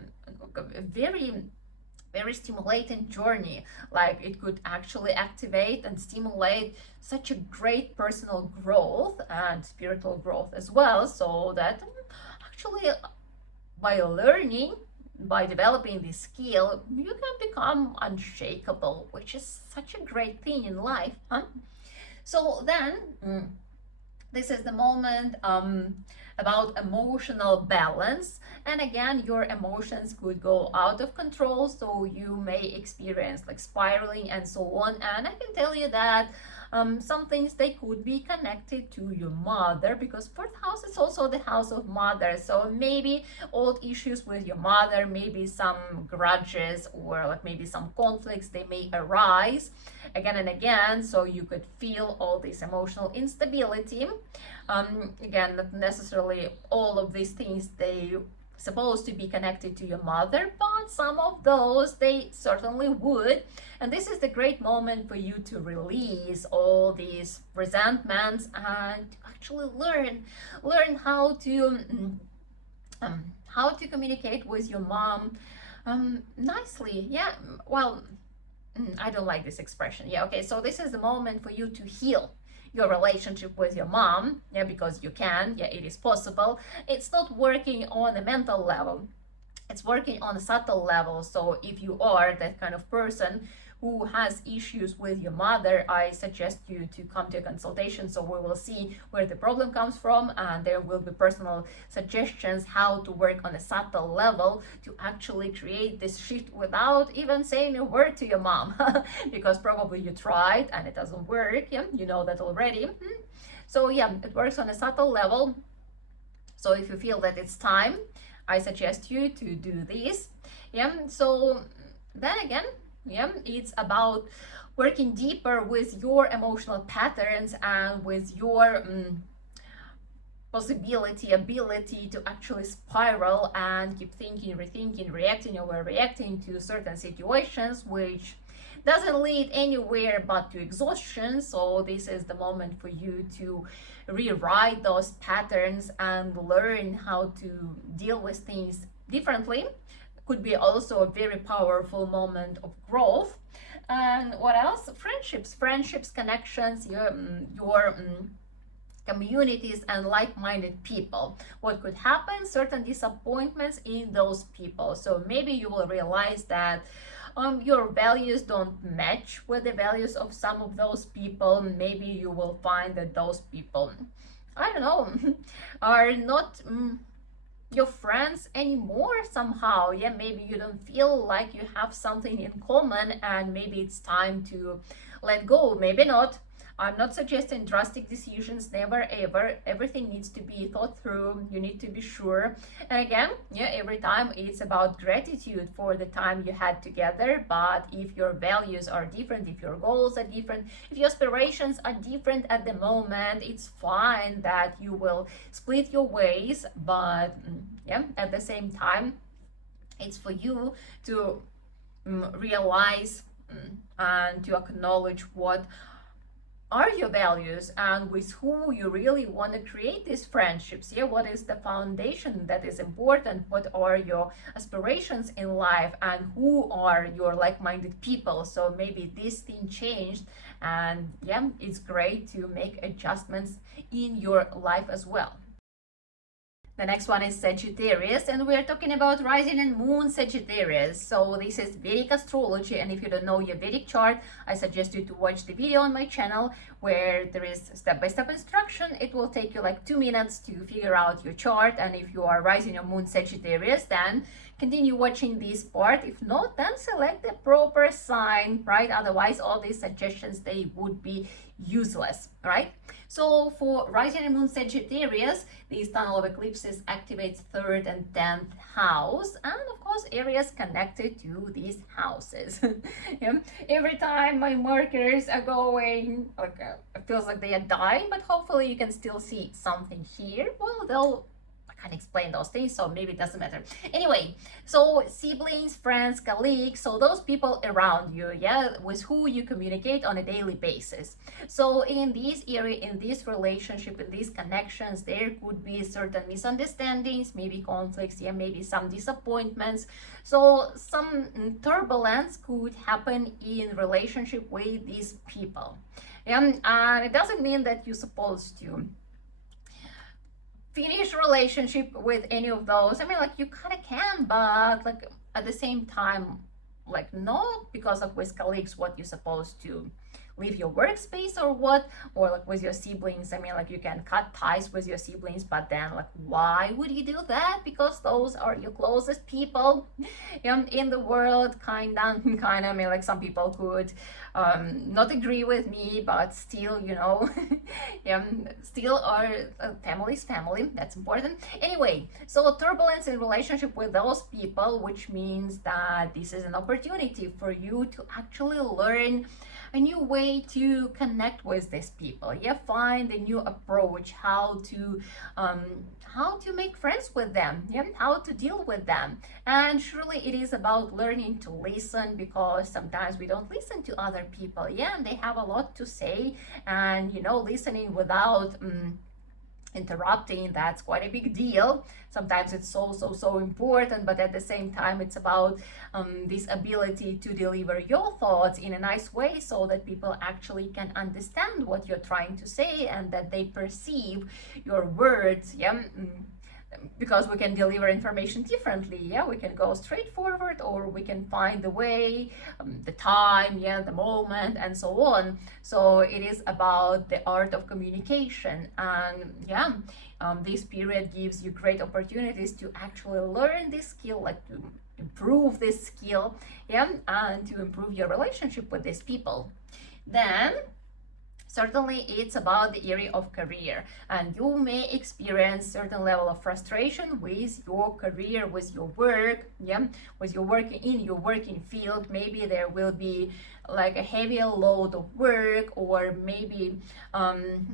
very stimulating journey. Like, it could actually activate and stimulate such a great personal growth and spiritual growth as well, so that actually by learning, by developing this skill, you can become unshakable, which is such a great thing in life, huh? So then this is the moment about emotional balance. And again, your emotions could go out of control, so you may experience like spiraling and so on. And I can tell you that some things, they could be connected to your mother, because fourth house is also the house of mother. So maybe old issues with your mother, maybe some grudges, or like maybe some conflicts, they may arise again and again. So you could feel all this emotional instability. Again, not necessarily all of these things, they supposed to be connected to your mother, but some of those, they certainly would. And this is the great moment for you to release all these resentments and actually learn how to communicate with your mom nicely. Yeah, well, I don't like this expression. Yeah, okay, so this is the moment for you to heal your relationship with your mom. Yeah, because you can. Yeah, it is possible. It's not working on a mental level, it's working on a subtle level. So if you are that kind of person who has issues with your mother, I suggest you to come to a consultation, so we will see where the problem comes from, and there will be personal suggestions how to work on a subtle level to actually create this shift without even saying a word to your mom. Because probably you tried and it doesn't work. Yeah, you know that already. So yeah, it works on a subtle level. So if you feel that it's time, I suggest you to do this. Yeah, so then again, yeah, it's about working deeper with your emotional patterns and with your ability to actually spiral and keep thinking, rethinking, reacting, overreacting to certain situations, which doesn't lead anywhere but to exhaustion. So this is the moment for you to rewrite those patterns and learn how to deal with things differently. Could be also a very powerful moment of growth. And what else? Friendships, connections, your communities and like-minded people. What could happen? Certain disappointments in those people. So maybe you will realize that your values don't match with the values of some of those people. Maybe you will find that those people, I don't know, are not your friends anymore somehow. Yeah, maybe you don't feel like you have something in common, and maybe it's time to let go. Maybe not. I'm not suggesting drastic decisions, never ever. Everything needs to be thought through. You need to be sure. And again, yeah, every time it's about gratitude for the time you had together. But if your values are different, if your goals are different, if your aspirations are different at the moment, it's fine that you will split your ways. But yeah, at the same time, it's for you to realize and to acknowledge what are your values and with who you really want to create these friendships. Yeah, what is the foundation that is important? What are your aspirations in life, and who are your like-minded people? So maybe this thing changed, and yeah, it's great to make adjustments in your life as well. The next one is Sagittarius, and we're talking about rising and moon Sagittarius. So this is Vedic astrology, and if you don't know your Vedic chart, I suggest you to watch the video on my channel where there is step-by-step instruction. It will take you like 2 minutes to figure out your chart, and if you are rising or moon Sagittarius, then continue watching this part. If not, then select the proper sign, right? Otherwise, all these suggestions, they would be useless, right? So for rising and moon Sagittarius, this tunnel of eclipses activates 3rd and 10th house, and of course areas connected to these houses. Yeah. Every time my markers are going, like it feels like they are dying, but hopefully you can still see something here. Well, I can explain those things, so maybe it doesn't matter. Anyway, so siblings, friends, colleagues, so those people around you, yeah, with who you communicate on a daily basis. So in this area, in this relationship, in these connections, there could be certain misunderstandings, maybe conflicts, yeah, maybe some disappointments. So some turbulence could happen in relationship with these people. Yeah, and it doesn't mean that you're supposed to finish relationship with any of those. I mean, like, you kind of can, but like at the same time, like, not because of with colleagues what you're supposed to leave your workspace or what, or like with your siblings. I mean, like, you can cut ties with your siblings, but then like, why would you do that? Because those are your closest people in the world. Kind of, I mean, like, some people could not agree with me, but still, you know, still our family's family. That's important. Anyway, so turbulence in relationship with those people, which means that this is an opportunity for you to actually learn a new way to connect with these people. Yeah, find a new approach, how to make friends with them, yeah, how to deal with them. And surely it is about learning to listen, because sometimes we don't listen to other people, yeah, and they have a lot to say, and you know, listening without interrupting, that's quite a big deal. Sometimes it's so important, but at the same time, it's about this ability to deliver your thoughts in a nice way so that people actually can understand what you're trying to say and that they perceive your words, yeah. Because we can deliver information differently, yeah, we can go straight forward, or we can find the way, the time, yeah, the moment, and so on. So it is about the art of communication, and yeah, this period gives you great opportunities to actually learn this skill, like to improve this skill, yeah, and to improve your relationship with these people. Then certainly it's about the area of career, and you may experience certain level of frustration with your career, with your work, yeah, with your work in your working field. Maybe there will be like a heavier load of work, or maybe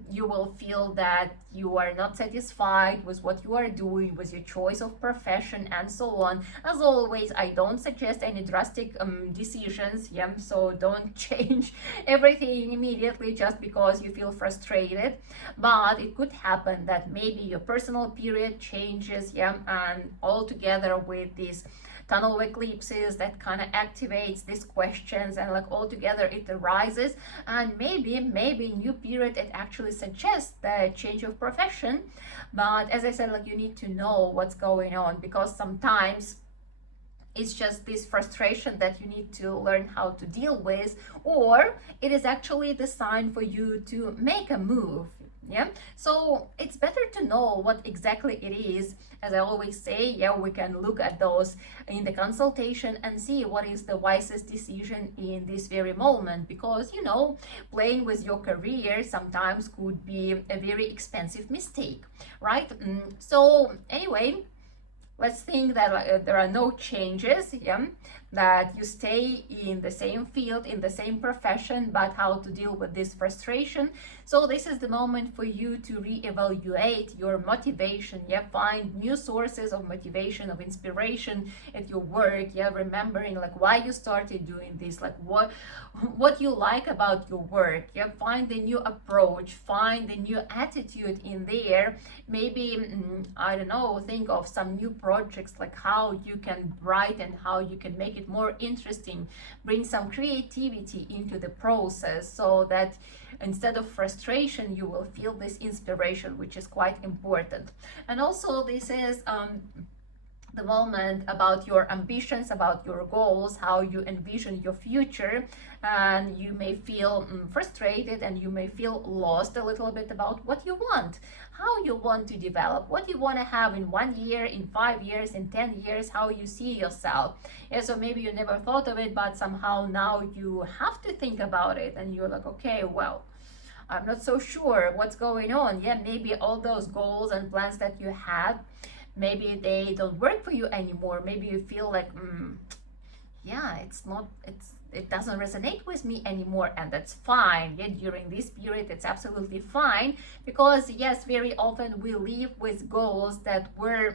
you will feel that you are not satisfied with what you are doing, with your choice of profession, and so on. As always, I don't suggest any drastic decisions, yeah, so don't change everything immediately just because you feel frustrated. But it could happen that maybe your personal period changes, yeah, and all together with this tunnel of eclipses that kind of activates these questions, and like all together it arises, and maybe new period, it actually suggests the change of profession. But as I said, like, you need to know what's going on, because sometimes it's just this frustration that you need to learn how to deal with, or it is actually the sign for you to make a move. Yeah, so it's better to know what exactly it is. As I always say, yeah, we can look at those in the consultation and see what is the wisest decision in this very moment, because you know, playing with your career sometimes could be a very expensive mistake, right? So anyway, let's think that there are no changes, yeah, that you stay in the same field, in the same profession, but how to deal with this frustration. So this is the moment for you to reevaluate your motivation, yeah, find new sources of motivation, of inspiration at your work, yeah, remembering like why you started doing this, like what you like about your work, yeah, find a new approach, find a new attitude in there. Maybe I don't know, think of some new projects, like how you can write and how you can make it more interesting, bring some creativity into the process, so that instead of frustration you will feel this inspiration, which is quite important. And also this is the moment about your ambitions, about your goals, how you envision your future, and you may feel frustrated, and you may feel lost a little bit about what you want, how you want to develop, what you want to have in 1 year, in 5 years, in 10 years, how you see yourself. Yeah, so maybe you never thought of it, but somehow now you have to think about it, and you're like, okay, well, I'm not so sure what's going on. Yeah, maybe all those goals and plans that you had, maybe they don't work for you anymore. Maybe you feel like yeah, it doesn't resonate with me anymore, and that's fine. Yeah, during this period it's absolutely fine, because yes, very often we live with goals that were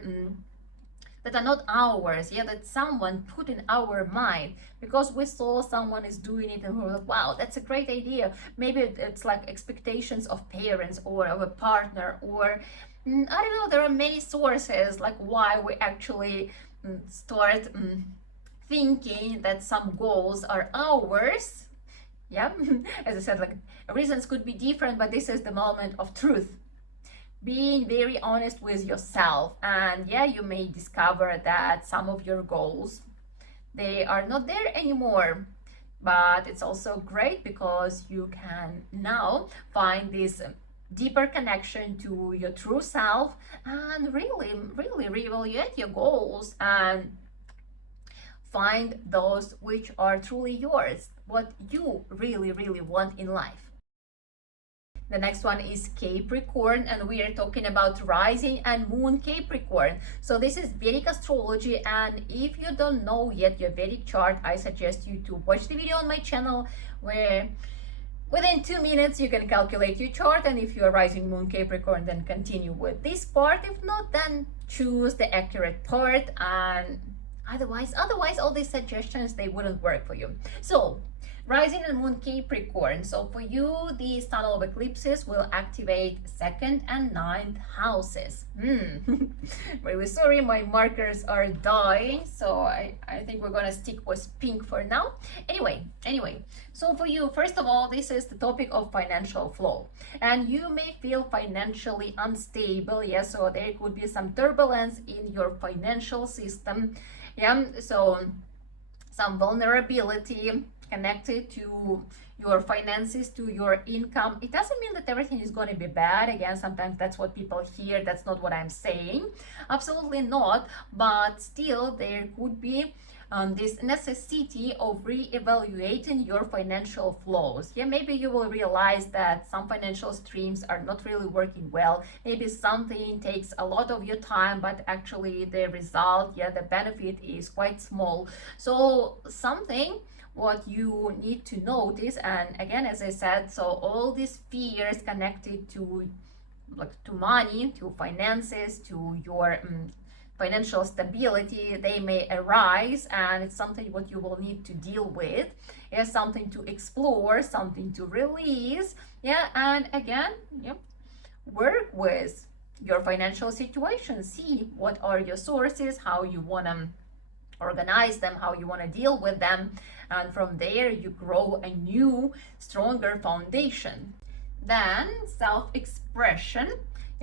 that are not ours, yeah, that someone put in our mind because we saw someone is doing it and we're like, wow, that's a great idea. Maybe it's like expectations of parents or of a partner, or I don't know, there are many sources like why we actually start thinking that some goals are ours. Yeah, as I said, like reasons could be different, but this is the moment of truth, being very honest with yourself. And yeah, you may discover that some of your goals, they are not there anymore, but it's also great because you can now find this deeper connection to your true self and really reevaluate your goals and find those which are truly yours, what you really want in life. The next one is Capricorn, and we are talking about rising and moon Capricorn. So this is Vedic astrology, and if you don't know yet your Vedic chart, I suggest you to watch the video on my channel where within 2 minutes you can calculate your chart, and if you are rising moon Capricorn, then continue with this part. If not, then choose the accurate part, and otherwise all these suggestions, they wouldn't work for you. So rising and moon Capricorn, so for you these tunnel of eclipses will activate 2nd and 9th houses. Really sorry, my markers are dying, so I think we're gonna stick with pink for now. Anyway, so for you, first of all, this is the topic of financial flow, and you may feel financially unstable. Yeah, so there could be some turbulence in your financial system. Yeah, so some vulnerability connected to your finances, to your income. It doesn't mean that everything is going to be bad. Again, sometimes that's what people hear. That's not what I'm saying. Absolutely not. But still, there could be this necessity of re-evaluating your financial flows. Yeah, maybe you will realize that some financial streams are not really working well. Maybe something takes a lot of your time, but actually the result, yeah, the benefit is quite small. So something what you need to notice, and again, as I said, so all these fears connected to money, to finances, to your financial stability, they may arise, and it's something what you will need to deal with. It's something to explore, something to release. Yeah, and again, yeah, work with your financial situation, see what are your sources, how you want to organize them, how you want to deal with them, and from there you grow a new, stronger foundation. Then self-expression.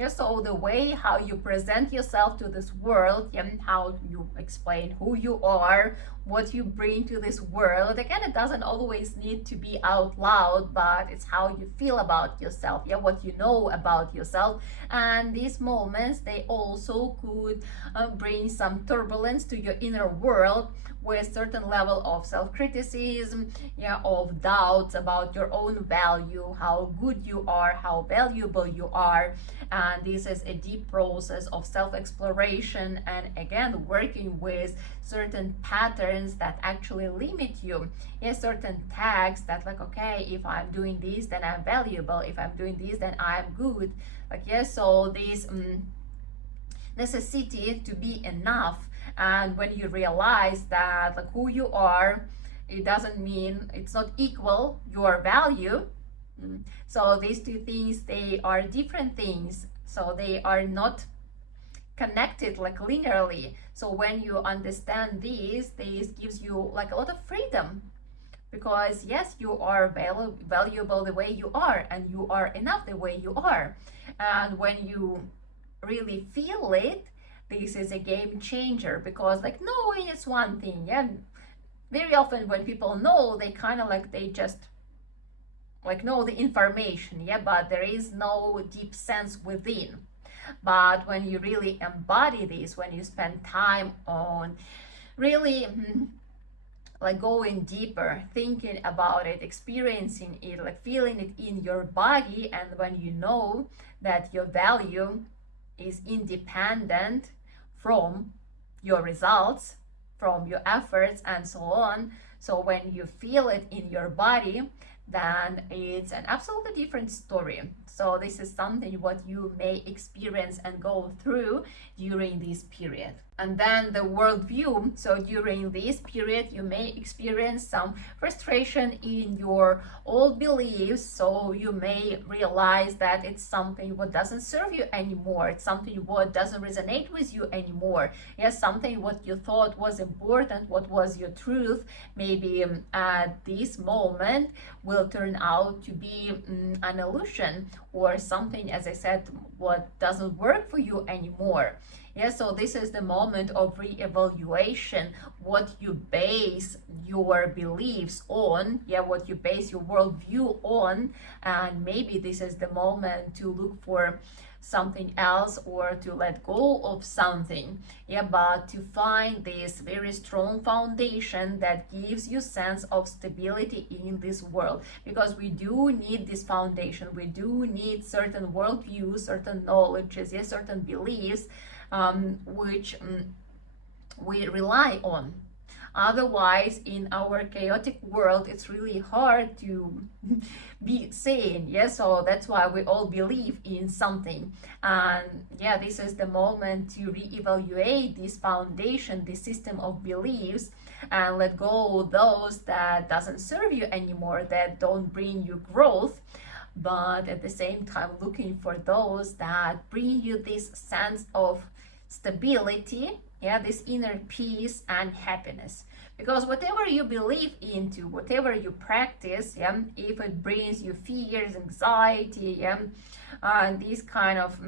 Yeah, so the way how you present yourself to this world, yeah, how you explain who you are, what you bring to this world. Again, it doesn't always need to be out loud, but it's how you feel about yourself, yeah, what you know about yourself. And these moments, they also could bring some turbulence to your inner world, with certain level of self-criticism, yeah, of doubts about your own value, how good you are, how valuable you are. And this is a deep process of self-exploration, and again working with certain patterns that actually limit you. Yes, certain tags that, like, okay, if I'm doing this, then I'm valuable, if I'm doing this, then I'm good. Like, yes, so this necessity to be enough. And when you realize that, like, who you are, it doesn't mean it's not equal your value. So these two things, they are different things, so they are not connected like linearly. So when you understand this gives you like a lot of freedom, because yes, you are valuable the way you are, and you are enough the way you are. And when you really feel it, this is a game changer, because like knowing is one thing, yeah. Very often when people know, they kind of like, they just like know the information, yeah, but there is no deep sense within. But when you really embody this, when you spend time on really like going deeper, thinking about it, experiencing it, like feeling it in your body, and when you know that your value is independent from your results, from your efforts, and so on. So when you feel it in your body, then it's an absolutely different story. So this is something what you may experience and go through during this period. And then the worldview. So during this period, you may experience some frustration in your old beliefs. So you may realize that it's something what doesn't serve you anymore. It's something what doesn't resonate with you anymore. Yes, something what you thought was important, what was your truth, maybe at this moment will turn out to be an illusion, or something, as I said, what doesn't work for you anymore. Yeah, so this is the moment of re-evaluation, what you base your beliefs on, yeah, what you base your worldview on. And maybe this is the moment to look for something else, or to let go of something, yeah, but to find this very strong foundation that gives you sense of stability in this world, because we do need this foundation. We do need certain worldviews, certain knowledges, yes, certain beliefs, which we rely on. Otherwise, in our chaotic world, it's really hard to be sane. Yes, so that's why we all believe in something. And yeah, this is the moment to reevaluate this foundation, this system of beliefs, and let go of those that doesn't serve you anymore, that don't bring you growth, but at the same time looking for those that bring you this sense of stability, yeah, this inner peace and happiness. Because whatever you believe into, whatever you practice, yeah, if it brings you fears, anxiety, yeah, this kind of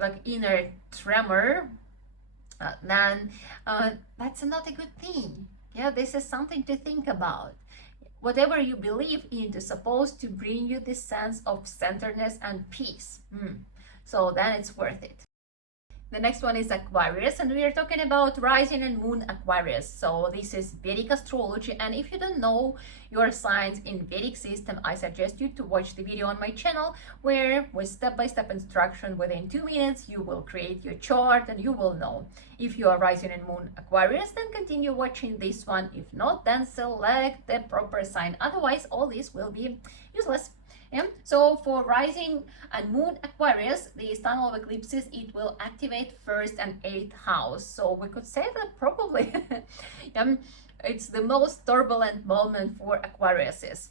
like inner tremor, then that's not a good thing. Yeah, this is something to think about. Whatever you believe into is supposed to bring you this sense of centeredness and peace. So then it's worth it. The next one is Aquarius, and we are talking about rising and moon Aquarius. So this is Vedic astrology, and if you don't know your signs in Vedic system, I suggest you to watch the video on my channel, where with step-by-step instruction within 2 minutes you will create your chart and you will know. If you are rising and moon Aquarius, then continue watching this one. If not, then select the proper sign. Otherwise, all this will be useless. Yeah. So for rising and moon Aquarius, the tunnel of eclipses, it will activate 1st and 8th house. So we could say that probably it's the most turbulent moment for Aquariuses.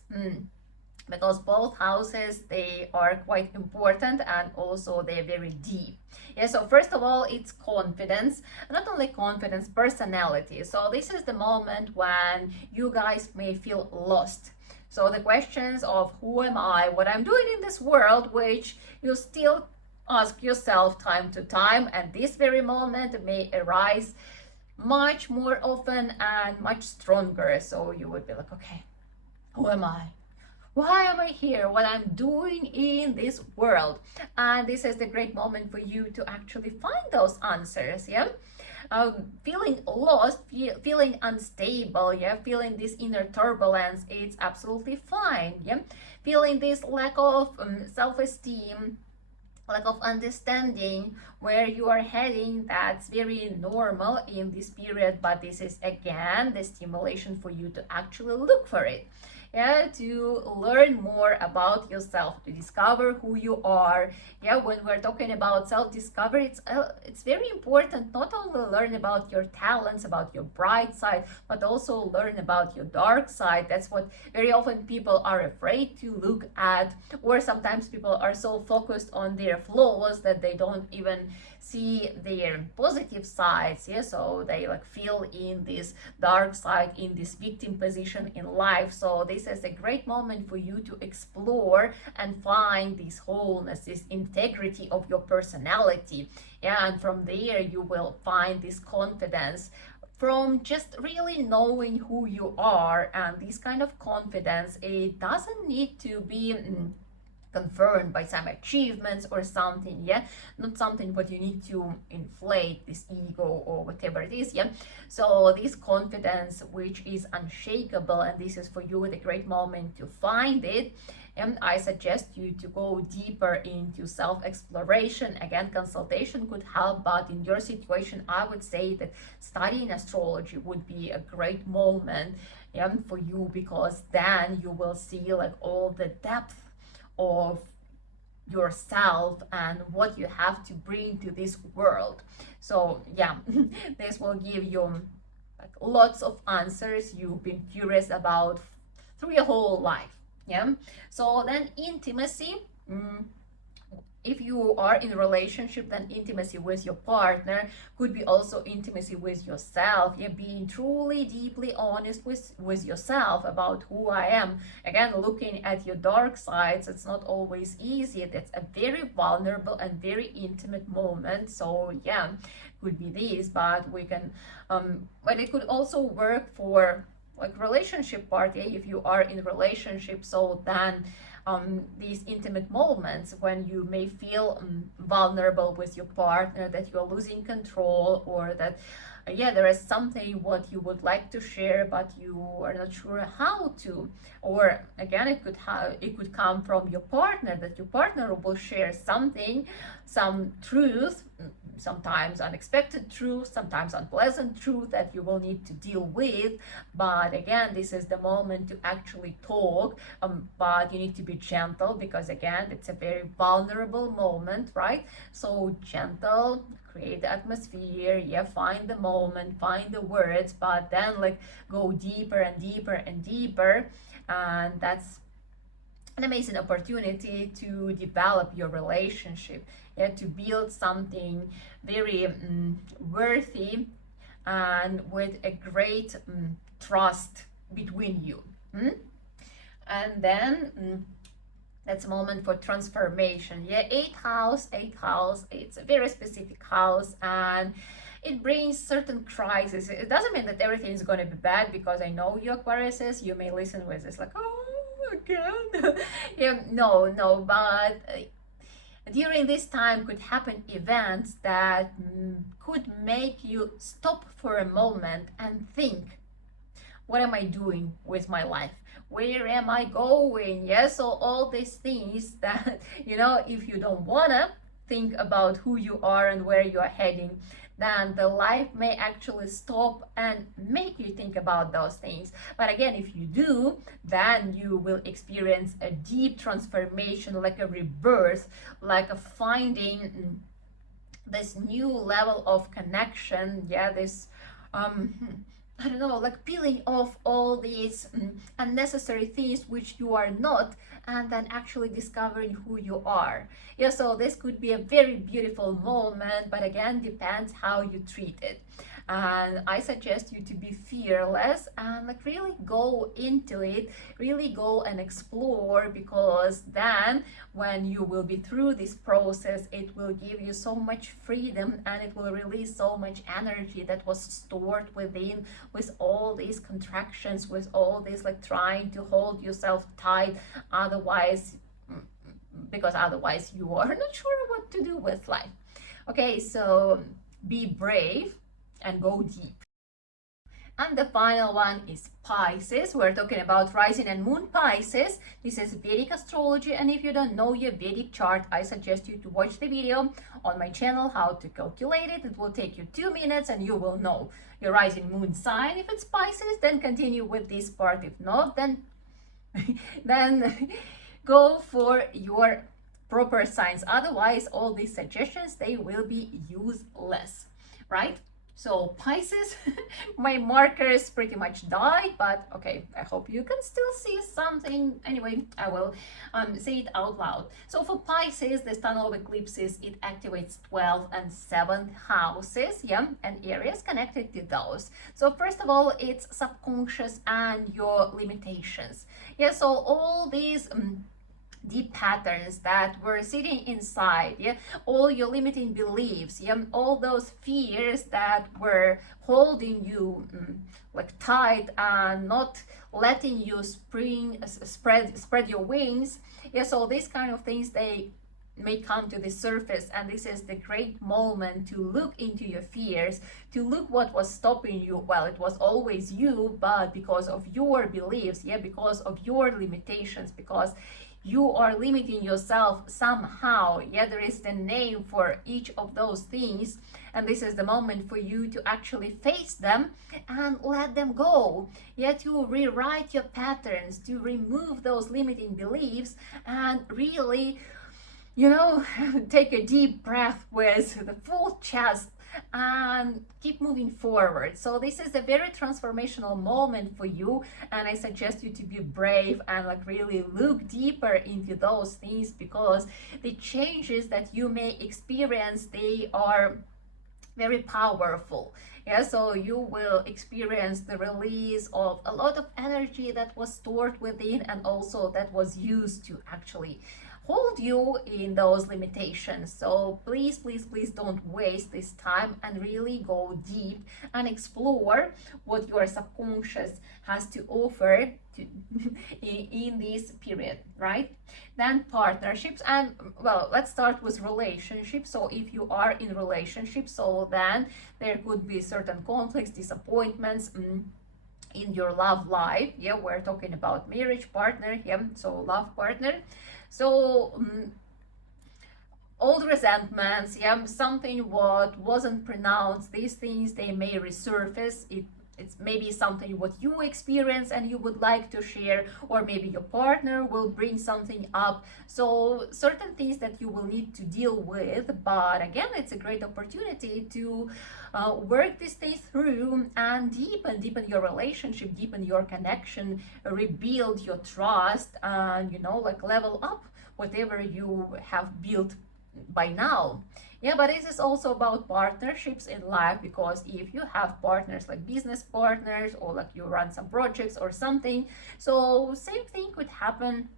Because both houses, they are quite important, and also they're very deep. Yeah, so first of all, it's confidence, not only confidence, personality. So this is the moment when you guys may feel lost. So the questions of who am I, what I'm doing in this world, which you still ask yourself time to time, and this very moment may arise much more often and much stronger. So you would be like, okay, who am I? Why am I here? What I'm doing in this world? And this is the great moment for you to actually find those answers. Yeah. Feeling lost, feeling unstable, yeah, feeling this inner turbulence, it's absolutely fine. Yeah, feeling this lack of self-esteem, lack of understanding where you are heading, that's very normal in this period. But this is again the stimulation for you to actually look for it, yeah, to learn more about yourself, to discover who you are. Yeah, when we're talking about self-discovery, it's very important not only learn about your talents, about your bright side, but also learn about your dark side. That's what very often people are afraid to look at, or sometimes people are so focused on their flaws that they don't even see their positive sides. Yeah, so they like feel in this dark side, in this victim position in life. So this is a great moment for you to explore and find this wholeness, this integrity of your personality. Yeah, and from there you will find this confidence from just really knowing who you are. And this kind of confidence, it doesn't need to be confirmed by some achievements or something, yeah, not something what you need to inflate this ego or whatever it is. Yeah, so this confidence which is unshakable, and this is for you the great moment to find it. And I suggest you to go deeper into self-exploration. Again, consultation could help, but in your situation I would say that studying astrology would be a great moment, yeah, for you, because then you will see like all the depth of yourself and what you have to bring to this world. So yeah, this will give you like lots of answers you've been curious about through your whole life. Yeah, so then intimacy, if you are in a relationship, then intimacy with your partner could be also intimacy with yourself. Yeah, being truly deeply honest with yourself about who I am. Again, looking at your dark sides, it's not always easy. That's a very vulnerable and very intimate moment. So yeah, could be this, but we can but it could also work for like relationship part. Yeah, if you are in a relationship, so then these intimate moments when you may feel vulnerable with your partner, that you're losing control, or that yeah, there is something what you would like to share but you are not sure how to. Or again, it could come from your partner, that your partner will share something, some truth, sometimes unexpected truth, sometimes unpleasant truth that you will need to deal with. But again, this is the moment to actually talk, but you need to be gentle, because again, it's a very vulnerable moment, right? So gentle, create the atmosphere, yeah, find the moment, find the words, but then like go deeper and deeper and deeper. And that's an amazing opportunity to develop your relationship, yeah, to build something very worthy and with a great trust between you. And then that's a moment for transformation. Yeah, eighth house, it's a very specific house, and it brings certain crises. It doesn't mean that everything is going to be bad, because I know you Aquariuses, you may listen with this like, oh, again. Yeah, no, but during this time could happen events that could make you stop for a moment and think, what am I doing with my life? Where am I going? Yes, so all these things that, you know, if you don't wanna think about who you are and where you are heading, then the life may actually stop and make you think about those things. But again, if you do, then you will experience a deep transformation, like a rebirth, like a finding this new level of connection. Yeah, this I don't know, like peeling off all these unnecessary things which you are not, and then actually discovering who you are. Yeah, so this could be a very beautiful moment, but again, depends how you treat it. and I suggest you to be fearless and like really go into it, really go and explore, because then when you will be through this process, it will give you so much freedom and it will release so much energy that was stored within, with all these contractions, with all this like trying to hold yourself tight, otherwise, because otherwise you are not sure what to do with life. Okay, so be brave and go deep. And the final one is Pisces. We're talking about rising and moon Pisces. This is Vedic astrology, and if you don't know your Vedic chart, I suggest you to watch the video on my channel how to calculate it. It will take you 2 minutes and you will know your rising moon sign. If it's Pisces, then continue with this part. If not, then then go for your proper signs. Otherwise, all these suggestions, they will be useless, right? So Pisces, my markers pretty much died, but okay, I hope you can still see something. Anyway, I will say it out loud. So for Pisces, this tunnel of eclipses, it activates 12th and 7th houses, yeah, and Aries connected to those. So first of all, it's subconscious and your limitations. Yeah, so all these deep patterns that were sitting inside, yeah, all your limiting beliefs, yeah, all those fears that were holding you like tight and not letting you spread your wings, yeah, so these kind of things, they may come to the surface, and this is the great moment to look into your fears, to look what was stopping you. Well, it was always you, but because of your beliefs, yeah, because of your limitations, because you are limiting yourself somehow, yeah, there is the name for each of those things, and this is the moment for you to actually face them and let them go, yeah, to rewrite your patterns, to remove those limiting beliefs, and really, you know, take a deep breath with the full chest and keep moving forward. So this is a very transformational moment for you, and I suggest you to be brave and like really look deeper into those things, because the changes that you may experience, they are very powerful. Yeah, so you will experience the release of a lot of energy that was stored within, and also that was used to actually hold you in those limitations. So please, please, please don't waste this time and really go deep and explore what your subconscious has to offer to in this period, right? Then partnerships, and well, let's start with relationships. So if you are in relationships, so then there could be certain conflicts, disappointments in your love life. Yeah, we're talking about marriage partner, yeah, so love partner. So old resentments, yeah, something what wasn't pronounced, these things, they may resurface. It's maybe something what you experience and you would like to share, or maybe your partner will bring something up. So certain things that you will need to deal with, but again, it's a great opportunity to work these things through and deepen your relationship, deepen your connection, rebuild your trust, and, you know, like level up whatever you have built by now. Yeah, but this is also about partnerships in life, because if you have partners like business partners, or like you run some projects or something, so same thing could happen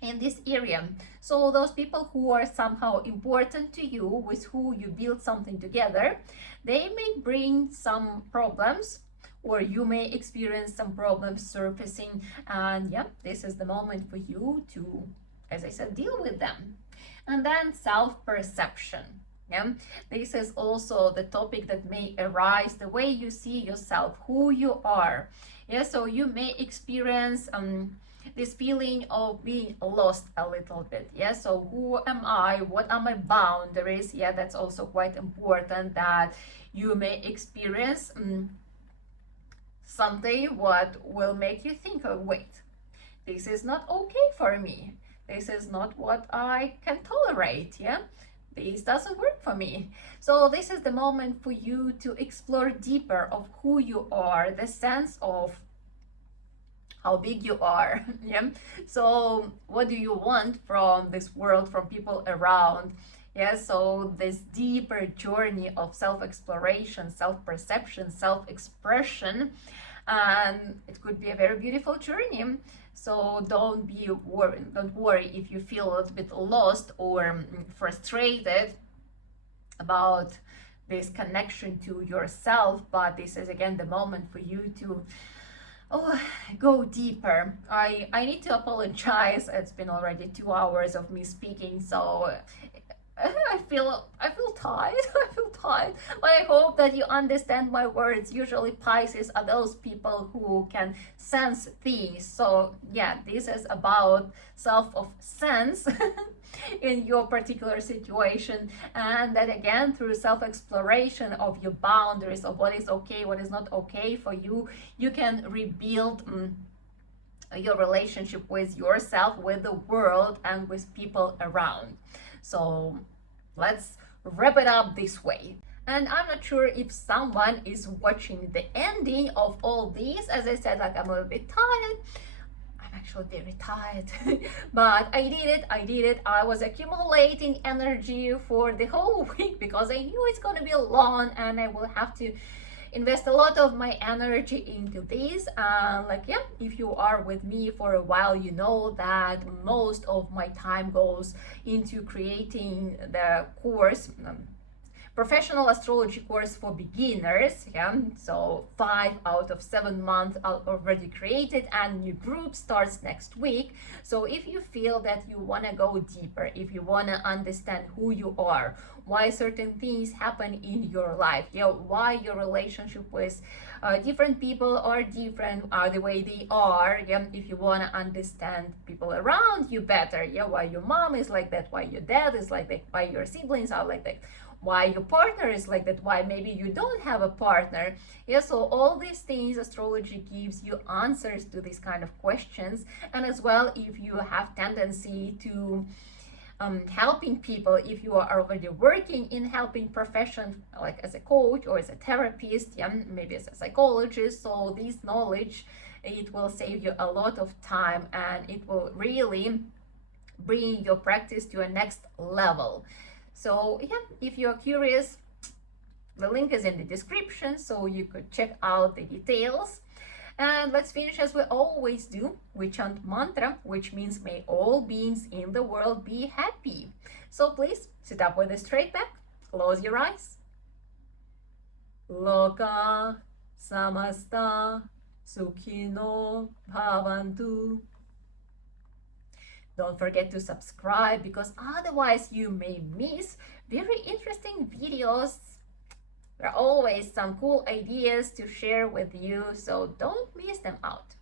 in this area. So those people who are somehow important to you, with who you build something together, they may bring some problems, or you may experience some problems surfacing, and yeah, this is the moment for you to, as I said, deal with them. And then self-perception. Yeah, this is also the topic that may arise, the way you see yourself, who you are. Yeah, so you may experience this feeling of being lost a little bit. Yeah, so who am I? What are my boundaries? Yeah, that's also quite important, that you may experience something what will make you think, oh, wait, this is not okay for me. This is not what I can tolerate. Yeah, this doesn't work for me. So this is the moment for you to explore deeper of who you are, the sense of how big you are. Yeah, so what do you want from this world, from people around? Yeah, so this deeper journey of self-exploration, self-perception, self-expression, and it could be a very beautiful journey. So don't worry if you feel a little bit lost or frustrated about this connection to yourself, but this is again the moment for you to go deeper. I need to apologize. It's been already 2 hours of me speaking, so I feel tired. I feel tired, but I hope that you understand my words. Usually Pisces are those people who can sense things. So yeah, this is about self of sense in your particular situation, and that again through self-exploration of your boundaries of what is okay, what is not okay for you, you can rebuild your relationship with yourself, with the world, and with people around. So let's wrap it up this way. And I'm not sure if someone is watching the ending of all these. As I said, like, I'm a little bit tired. I'm actually very tired, but I did it. I was accumulating energy for the whole week because I knew it's going to be long and I will have to invest a lot of my energy into this. Like, yeah, if you are with me for a while, you know that most of my time goes into creating the course, professional astrology course for beginners. Yeah, so 5 out of 7 months are already created and new group starts next week. So if you feel that you want to go deeper, if you want to understand who you are, why certain things happen in your life, yeah, why your relationship with different people are different, are the way they are, yeah, if you want to understand people around you better, yeah, why your mom is like that, why your dad is like that, why your siblings are like that, why your partner is like that, why maybe you don't have a partner. Yeah, so all these things, astrology gives you answers to these kind of questions. And as well, if you have tendency to helping people, if you are already working in helping profession, like as a coach or as a therapist, yeah, maybe as a psychologist, so this knowledge, it will save you a lot of time and it will really bring your practice to a next level. So yeah, if you're curious, the link is in the description, so you could check out the details. And let's finish as we always do. We chant mantra, which means may all beings in the world be happy. So please sit up with a straight back, close your eyes. Loka samasta sukhino bhavantu. Don't forget to subscribe, because otherwise you may miss very interesting videos. There are always some cool ideas to share with you, so don't miss them out.